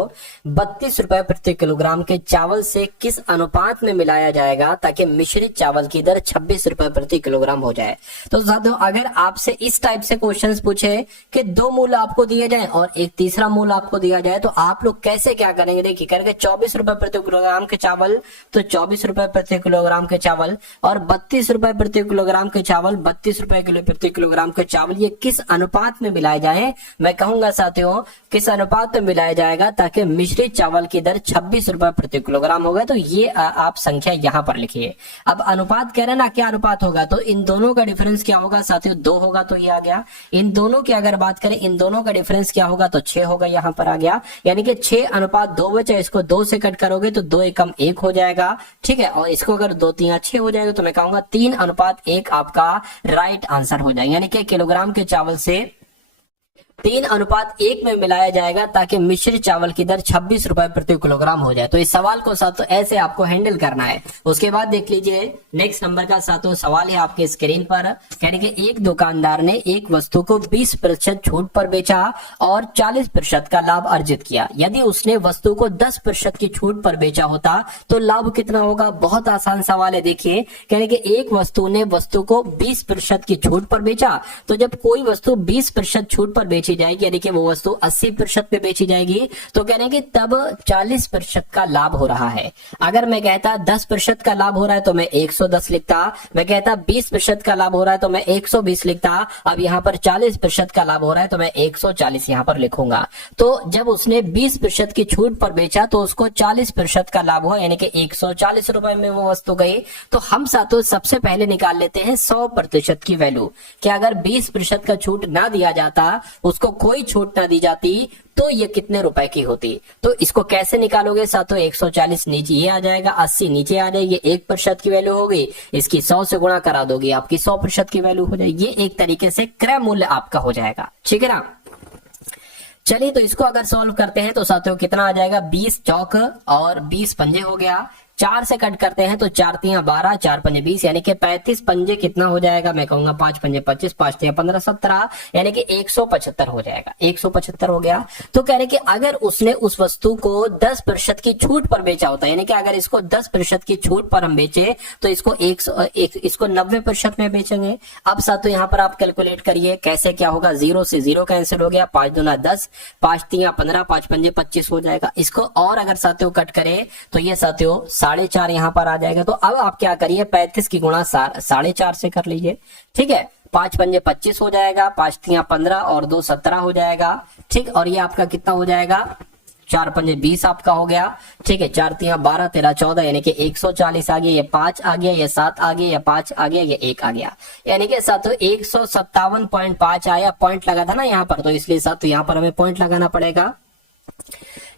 32 रुपए प्रति किलोग्राम के चावल से किस अनुपात में मिलाया जाएगा ताकि मिश्रित चावल की दर 26 रुपए प्रति किलोग्राम हो जाए। तो साथियों अगर आपसे इस टाइप से क्वेश्चंस पूछे कि 2 मूल आपको दिए जाए और एक तीसरा मूल आपको दिया जाए, तो आप लोग कैसे क्या करेंगे? देखिए करके 24 रुपए प्रति किलोग्राम के चावल, तो 24 रुपए प्रति किलोग्राम के चावल, और 32 रुपए प्रति किलोग्राम के चावल, 32 रुपए प्रति किलोग्राम के चावल, ये किस अनुपात में मिलाए जाए? मैं कहूंगा साथियों किस अनुपात में मिलाया जाएगा ताकि मिश्रित चावल की दर 26 रुपए प्रति किलोग्राम होगा। तो ये आप संख्या यहां पर लिखिए। अब अनुपात कह रहे हैं ना, क्या अनुपात होगा? तो इन दोनों का डिफरेंस क्या होगा साथियों? 2 होगा, तो ये आ गया। इन दोनों की अगर बात करें, इन दोनों का डिफरेंस क्या होगा? तो 6 होगा, यहां पर आ गया। यानी कि 6 अनुपात 2 बचा, इसको 2 से कट करोगे तो 2 एकम 1 हो जाएगा, ठीक है। और इसको अगर 2 3 6 हो जाएगा, तो मैं कहूंगा 3 अनुपात 1 आपका राइट आंसर हो जाएगा। यानी कि किलोग्राम के चावल से 3 अनुपात 1 में मिलाया जाएगा ताकि मिश्रित चावल की दर 26 रुपए प्रति किलोग्राम हो जाए। तो इस सवाल को साथियों ऐसे आपको हैंडल करना है। उसके बाद देख लीजिए नेक्स्ट नंबर का साथियों सवाल है आपके स्क्रीन पर। कहने के एक दुकानदार ने एक वस्तु को 20% छूट पर बेचा और 40% का लाभ अर्जित किया। यदि उसने वस्तु को 10% की छूट पर बेचा होता तो लाभ कितना होगा? बहुत आसान सवाल है। देखिए कहने के एक वस्तु ने वस्तु को 20% की छूट पर बेचा, तो जब कोई वस्तु 20% छूट पर बेची बेची जाएगी, यानी कि वो वस्तु 80% पे बेची जाएगी, तो कह रहे हैं कि तब 40% का लाभ हो रहा है। अगर मैं कहता 10% का लाभ हो रहा है तो मैं 110 लिखता, मैं कहता 20% का लाभ हो रहा है तो मैं 120 लिखता, अब यहाँ पर 40% का लाभ हो रहा है तो मैं 140 यहाँ पर लिखूंगा। तो जब उसने 20% की छूट पर बेचा तो उसको 40% का लाभ हुआ, यानी कि 140 रुपए में वो वस्तु गई। तो हम साथों सबसे पहले निकाल लेते हैं 100% की वैल्यू, कि अगर 20% का छूट ना दिया जाता, उसको कोई छूट ना दी जाती, तो ये कितने रुपए की होती। तो इसको कैसे निकालोगे साथों, 140 नीचे ये आ जाएगा, 80 नीचे आ जाएगी, 1% की वैल्यू हो गई, इसकी 100 से गुणा करा दोगे, आपकी 100% की वैल्यू हो जाएगी। ये एक तरीके से क्रय मूल्य आपका हो जाएगा, ठीक है ना। चलिए तो इसको अगर सॉल्व करते हैं तो साथियों कितना आ जाएगा, 20 चौक और 20 पंजे हो गया, 4 से कट करते हैं तो 4 तियां 12, 4 पंजे 20, यानी कि 35 पंजे कितना हो जाएगा, मैं कहूंगा 5 पंजे 25, 5 तियां 15, 17, यानी कि 175 हो जाएगा। 175 हो गया। तो कह रहे कि अगर उसने उस वस्तु को 10% की छूट पर बेचा होता, यानी कि अगर इसको 10% की छूट पर हम बेचे तो इसको इसको 90% में बेचेंगे। अब साथियों यहाँ पर आप कैलकुलेट करिए कैसे क्या होगा, 0 से 0 कैंसिल हो गया, 5 दूना 10, 5 तियां 15, 5 पंजे 25 हो जाएगा। इसको और अगर साथियों कट करें तो ये साथियों 4.5 यहाँ पर आ जाएगा। तो अब आप क्या करिए, 35 की गुणा 4.5 से कर लीजिए, ठीक है। 5 पंजे 25 हो जाएगा, 5 तियां 15 और 2 17 हो जाएगा, ठीक। और ये आपका कितना हो जाएगा, 4 पंजे 20 आपका हो गया, ठीक है। 4 तियां 12, 13, 14, यानी कि 140 आ गया, ये 5 आ गया, ये 7 आ गया, ये 5 आ गया, ये 1 आ गया, यानी कि साथियों 157.5 आया। पॉइंट लगा था ना यहाँ पर, तो इसलिए साथियों यहाँ पर हमें पॉइंट लगाना पड़ेगा,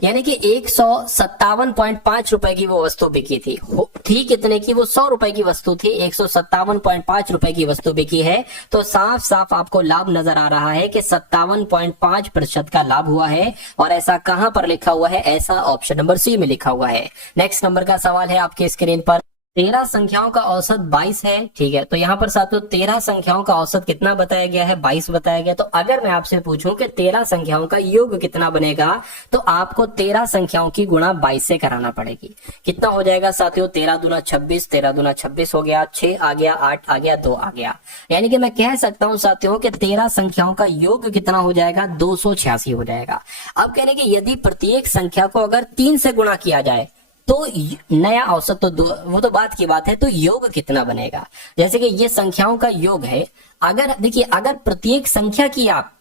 यानी कि 157.5 रुपए की वो वस्तु बिकी थी कितने की, वो 100 रुपए की वस्तु थी, 157.5 रुपए की वस्तु बिकी है। तो साफ साफ आपको लाभ नजर आ रहा है कि 57.5% का लाभ हुआ है। और ऐसा कहां पर लिखा हुआ है, ऐसा ऑप्शन नंबर सी में लिखा हुआ है। नेक्स्ट नंबर का सवाल है आपके स्क्रीन पर, 13 संख्याओं का औसत 22 है, ठीक है। तो यहाँ पर साथियों 13 संख्याओं का औसत कितना बताया गया है, 22 बताया गया। तो अगर मैं आपसे पूछूं कि 13 संख्याओं का योग कितना बनेगा, तो आपको 13 संख्याओं की गुणा 22 से कराना पड़ेगी। कितना हो जाएगा साथियों, 13 दूना 26, 13 दूना 26 हो गया, 6 आ गया, 8 आ गया, 2 आ गया, यानी कि मैं कह सकता हूं साथियों कि 13 संख्याओं का योग कितना हो जाएगा, 286 हो जाएगा। अब कहने कि यदि प्रत्येक संख्या को अगर 3 से गुणा किया जाए तो नया औसत तो वो तो बात की बात है, तो योग कितना बनेगा। जैसे कि ये संख्याओं का योग है, अगर देखिए अगर प्रत्येक संख्या की आप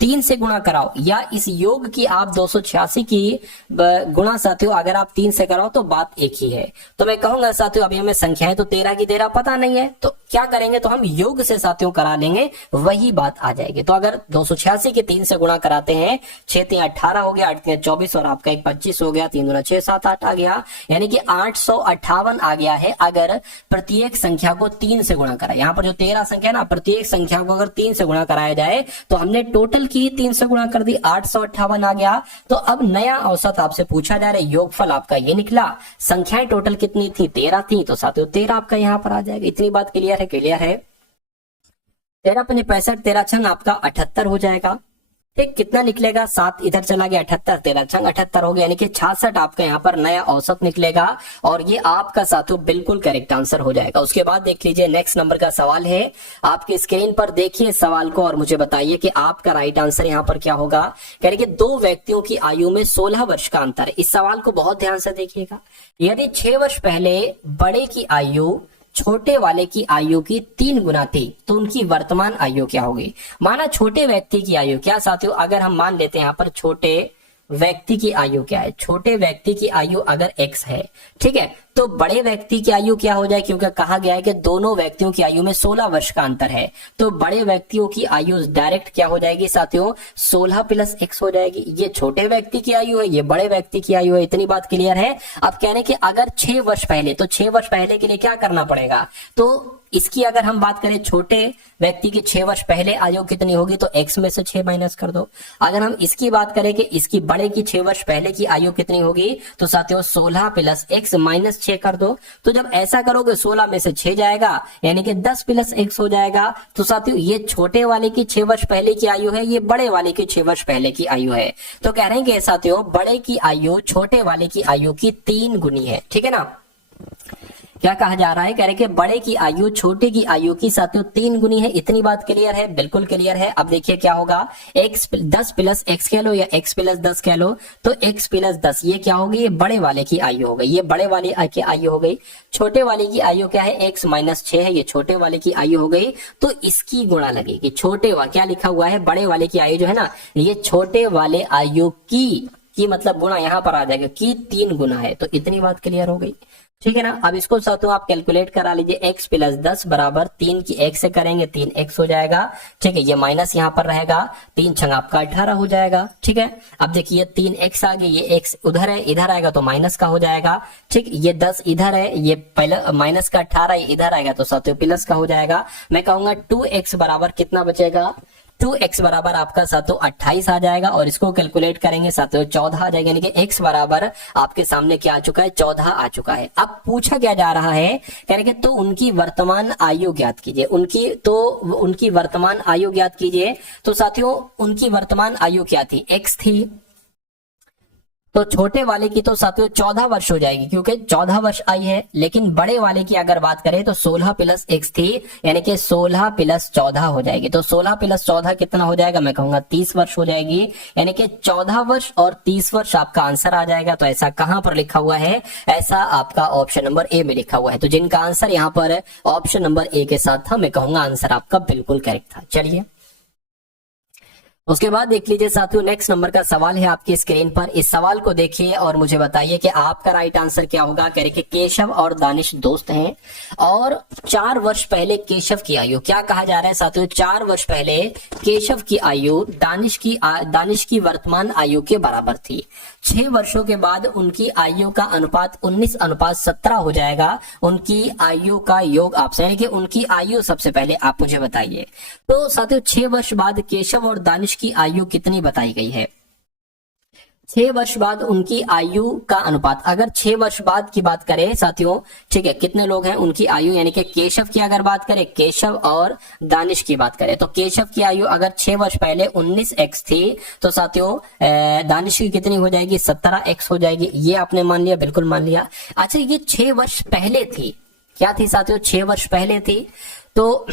3 से गुणा कराओ, या इस योग की आप 286 की गुणा साथियों अगर आप 3 से कराओ तो बात एक ही है। तो मैं कहूंगा साथियों अभी हमें संख्याएं तो 13 की 13 पता नहीं है, तो क्या करेंगे, तो हम योग से साथियों करा लेंगे, वही बात आ जाएगी। तो अगर 286 के 3 से गुणा कराते हैं, 6 तियां 18 हो गया, 8 तियां 24 और आपका एक 25 हो गया, 3 दूना 6, 7, 8 आ गया, यानी कि 858 आ गया है अगर प्रत्येक संख्या को 3 से गुणा करा। यहाँ पर जो 13 संख्या ना, प्रत्येक संख्या को अगर 3 से गुणा कराया जाए तो हमने टोटल की 3 से गुणा कर दी, 858 आ गया। तो अब नया औसत आपसे पूछा जा रहा है, योगफल आपका ये निकला। संख्याएं टोटल कितनी थी, 13 थी, तो साथियों 13 आपका यहाँ पर आ जाएगा। इतनी बात क्लियर है, क्लियर है। 13 पंजे 65, 13 छंग आपका 78 हो जाएगा, ठीक। कितना निकलेगा, 7 इधर चला गया, 78, 13 छंग 78 हो गया, यानी कि 66 आपका यहाँ पर नया औसत निकलेगा। और ये आपका साथियों बिल्कुल करेक्ट आंसर हो जाएगा। उसके बाद देख लीजिए नेक्स्ट नंबर का सवाल है आपकी स्क्रीन पर, देखिए सवाल को और मुझे बताइए कि आपका राइट आंसर यहाँ पर क्या होगा। कह रहे कि 2 व्यक्तियों की आयु में 16 वर्ष का अंतर है। इस सवाल को बहुत ध्यान से देखिएगा। यदि 6 वर्ष पहले बड़े की आयु छोटे वाले की आयु की 3 गुना थी, तो उनकी वर्तमान आयु क्या होगी। माना छोटे व्यक्ति की आयु क्या साथियों, अगर हम मान लेते हैं यहाँ पर छोटे व्यक्ति की आयु क्या है, छोटे व्यक्ति की आयु अगर x है, ठीक है, तो बड़े व्यक्ति की आयु क्या हो जाए, क्योंकि कहा गया है कि दोनों व्यक्तियों की आयु में 16 वर्ष का अंतर है। तो बड़े व्यक्तियों की आयु डायरेक्ट क्या हो जाएगी साथियों, 16 + x हो जाएगी। ये छोटे व्यक्ति की आयु है, ये बड़े व्यक्ति की आयु है। इतनी बात क्लियर है। अब कहने कि अगर 6 वर्ष पहले, तो 6 वर्ष पहले के लिए क्या करना पड़ेगा, तो इसकी अगर हम बात करें छोटे व्यक्ति की 6 वर्ष पहले आयु कितनी होगी, तो x में से 6 माइनस कर दो। अगर हम इसकी बात करें कि इसकी बड़े की 6 वर्ष पहले की आयु कितनी होगी, तो साथियों 16 + x - 6 कर दो। तो जब ऐसा करोगे 16 में से 6 जाएगा, यानी कि 10 + x हो जाएगा। तो साथियों ये छोटे वाले की 6 वर्ष पहले की आयु है, ये बड़े वाले की 6 वर्ष पहले की आयु है। तो कह रहे हैं कि साथियों बड़े की आयु छोटे वाले की आयु की 3 गुनी है, ठीक है ना। क्या कहा जा रहा है, कह रहे कि बड़े की आयु छोटे की आयु की साथियों 3 गुनी है। इतनी बात क्लियर है, बिल्कुल क्लियर है। अब देखिए क्या होगा, x 10 प्लस x कह लो या x प्लस 10 कह लो, तो x प्लस 10 ये क्या होगी, ये बड़े वाले की आयु हो गई, ये बड़े वाले की आयु हो गई। छोटे वाले की आयु क्या है, x माइनस 6 है, ये छोटे वाले की आयु हो गई। तो इसकी गुणा लगेगी, छोटे वाले क्या लिखा हुआ है, बड़े वाले की आयु जो है ना, ये छोटे वाले आयु की मतलब गुणा यहाँ पर आ जाएगा, की 3 गुना है। तो इतनी बात क्लियर हो गई, ठीक है ना। अब इसको साथियों आप कैलकुलेट करा लीजिए, x प्लस 10 बराबर 3 की x से करेंगे 3x हो जाएगा, ठीक है। ये माइनस यहाँ पर रहेगा, 3 छंग आपका 18 हो जाएगा, ठीक है। अब देखिए 3x आ गया, ये x उधर है, इधर आएगा तो माइनस का हो जाएगा, ठीक। ये 10 इधर है, ये पहले माइनस का 18 इधर आएगा तो साथियों प्लस का हो जाएगा। मैं कहूंगा 2x बराबर कितना बचेगा, 2x बराबर आपका साथियों 28 आ जाएगा, और इसको कैलकुलेट करेंगे साथियों 14 आ जाएगा, यानी कि x बराबर आपके सामने क्या आ चुका है, 14 आ चुका है। अब पूछा क्या जा रहा है, कह रहे कि तो उनकी वर्तमान आयु ज्ञात कीजिए, उनकी वर्तमान आयु ज्ञात कीजिए। तो साथियों उनकी वर्तमान आयु क्या थी, x थी, तो छोटे वाले की तो साथियों 14 वर्ष हो जाएगी क्योंकि 14 वर्ष आई है। लेकिन बड़े वाले की अगर बात करें तो 16 प्लस x थी, यानी कि 16 प्लस 14 हो जाएगी। तो 16 प्लस 14 कितना हो जाएगा, मैं कहूंगा 30 वर्ष हो जाएगी, यानी कि 14 वर्ष और 30 वर्ष आपका आंसर आ जाएगा। तो ऐसा कहां पर लिखा हुआ है, ऐसा आपका ऑप्शन नंबर ए में लिखा हुआ है। तो जिनका आंसर यहाँ पर ऑप्शन नंबर ए के साथ था, मैं कहूंगा आंसर आपका बिल्कुल करेक्ट था। चलिए उसके बाद देख लीजिए साथियों, नेक्स्ट नंबर का सवाल है आपकी स्क्रीन पर। इस सवाल को देखिए और मुझे बताइए कि आपका राइट आंसर क्या होगा। कह रहे कि केशव और दानिश दोस्त हैं और 4 वर्ष पहले केशव की आयु, क्या कहा जा रहा है साथियों, 4 वर्ष पहले केशव की आयु दानिश की वर्तमान आयु के बराबर थी। 6 वर्षों के बाद उनकी आयु का अनुपात 19:17 हो जाएगा। उनकी आयु का योग आपसे, यानी कि उनकी आयु सबसे पहले आप मुझे बताइए। तो साथियों 6 वर्ष बाद केशव और दानिश की आयु कितनी बताई गई है, 6 वर्ष बाद उनकी आयु का अनुपात। अगर 6 वर्ष बाद की बात करें साथियों, ठीक है, कितने लोग हैं उनकी आयु, यानी कि केशव की अगर बात करें, केशव और दानिश की बात करें, तो केशव की आयु अगर 6 वर्ष पहले 19x थी, तो साथियों दानिश की कितनी हो जाएगी, 17x हो जाएगी। ये आपने मान लिया, बिल्कुल मान लिया। अच्छा ये 6 वर्ष पहले थी, क्या थी साथियों, 6 वर्ष पहले थी, तो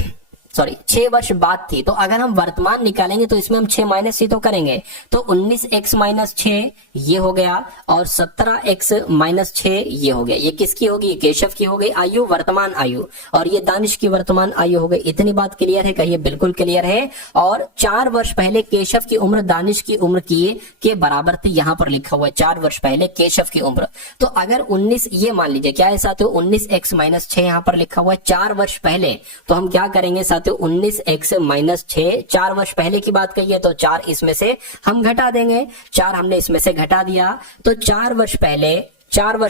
6 वर्ष बाद थी। तो अगर हम वर्तमान निकालेंगे तो इसमें हम 6 माइनस ही तो करेंगे, तो 19x माइनस 6 ये हो गया और 17x माइनस 6 ये हो गया। ये किसकी होगी, केशव की हो गई आयु, वर्तमान आयु, और ये दानिश की वर्तमान आयु हो गई। इतनी बात क्लियर है, कहिए बिल्कुल क्लियर है। और 4 वर्ष पहले केशव की उम्र दानिश की उम्र के बराबर थी, यहां पर लिखा हुआ है 4 वर्ष पहले केशव की उम्र। तो अगर 19 ये मान लीजिए क्या है साथियों, 19x माइनस 6 यहां पर लिखा हुआ है 4 वर्ष पहले, तो हम क्या करेंगे साथियों 19x माइनस 6, 4 वर्ष पहले की बात कही है तो 4 इसमें से हम घटा देंगे, 4 हमने इसमें से घटा दिया। तो 4 वर्ष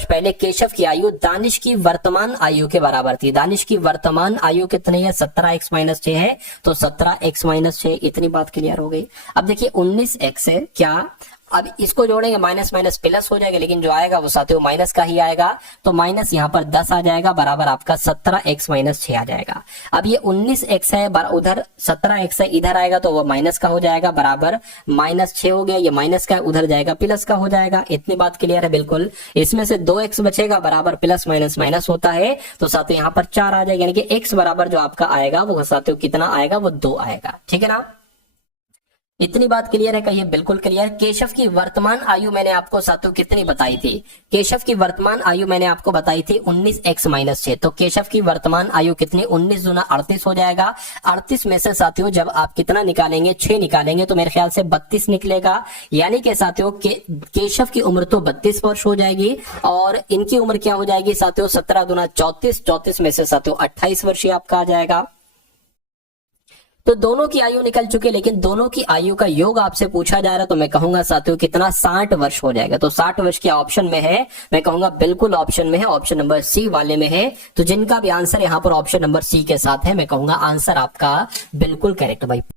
पहले केशव की आयु दानिश की वर्तमान आयु के बराबर थी। दानिश की वर्तमान आयु कितनी है, 17x माइनस 6 है, तो 17x माइनस 6, इतनी बात क्लियर हो गई। अब देखिए 19x है क्या, अब इसको जोड़ेंगे माइनस माइनस प्लस हो जाएगा, लेकिन जो आएगा वो साथियों माइनस का ही आएगा। तो माइनस यहाँ पर 10 आ जाएगा, बराबर आपका 17x माइनस 6 आ जाएगा। अब ये 19x है, उधर 17x है, इधर आएगा तो वो माइनस का हो जाएगा, बराबर माइनस 6 हो गया। ये माइनस का उधर जाएगा, प्लस का हो जाएगा। इतनी बात क्लियर है बिल्कुल। इसमें से 2x बचेगा, बराबर प्लस माइनस माइनस होता है, तो साथियों यहाँ पर 4 आ जाएगा, यानी कि x बराबर जो आपका आएगा वो साथियों कितना आएगा, वो 2 आएगा। ठीक है ना, इतनी बात क्लियर है, कहिए बिल्कुल क्लियर। केशव की वर्तमान आयु मैंने आपको साथियों कितनी बताई थी, केशव की वर्तमान आयु मैंने आपको बताई थी 19x माइनस 6। तो केशव की वर्तमान आयु कितनी, 19 दूना 38 हो जाएगा। 38 में से साथियों जब आप कितना निकालेंगे, 6 निकालेंगे तो मेरे ख्याल से 32 निकलेगा, यानी कि साथियों केशव की उम्र तो 32 वर्ष हो जाएगी और इनकी उम्र क्या हो जाएगी साथियों, 17 दूना 34, 34 में से साथियों 28 वर्ष आपका आ जाएगा। तो दोनों की आयु निकल चुकी, लेकिन दोनों की आयु का योग आपसे पूछा जा रहा है, तो मैं कहूंगा साथियों कितना, 60 वर्ष हो जाएगा। तो 60 वर्ष के ऑप्शन में है, मैं कहूंगा बिल्कुल ऑप्शन में है, ऑप्शन नंबर सी वाले में है। तो जिनका भी आंसर यहाँ पर ऑप्शन नंबर सी के साथ है, मैं कहूंगा आंसर आपका बिल्कुल करेक्ट भाई।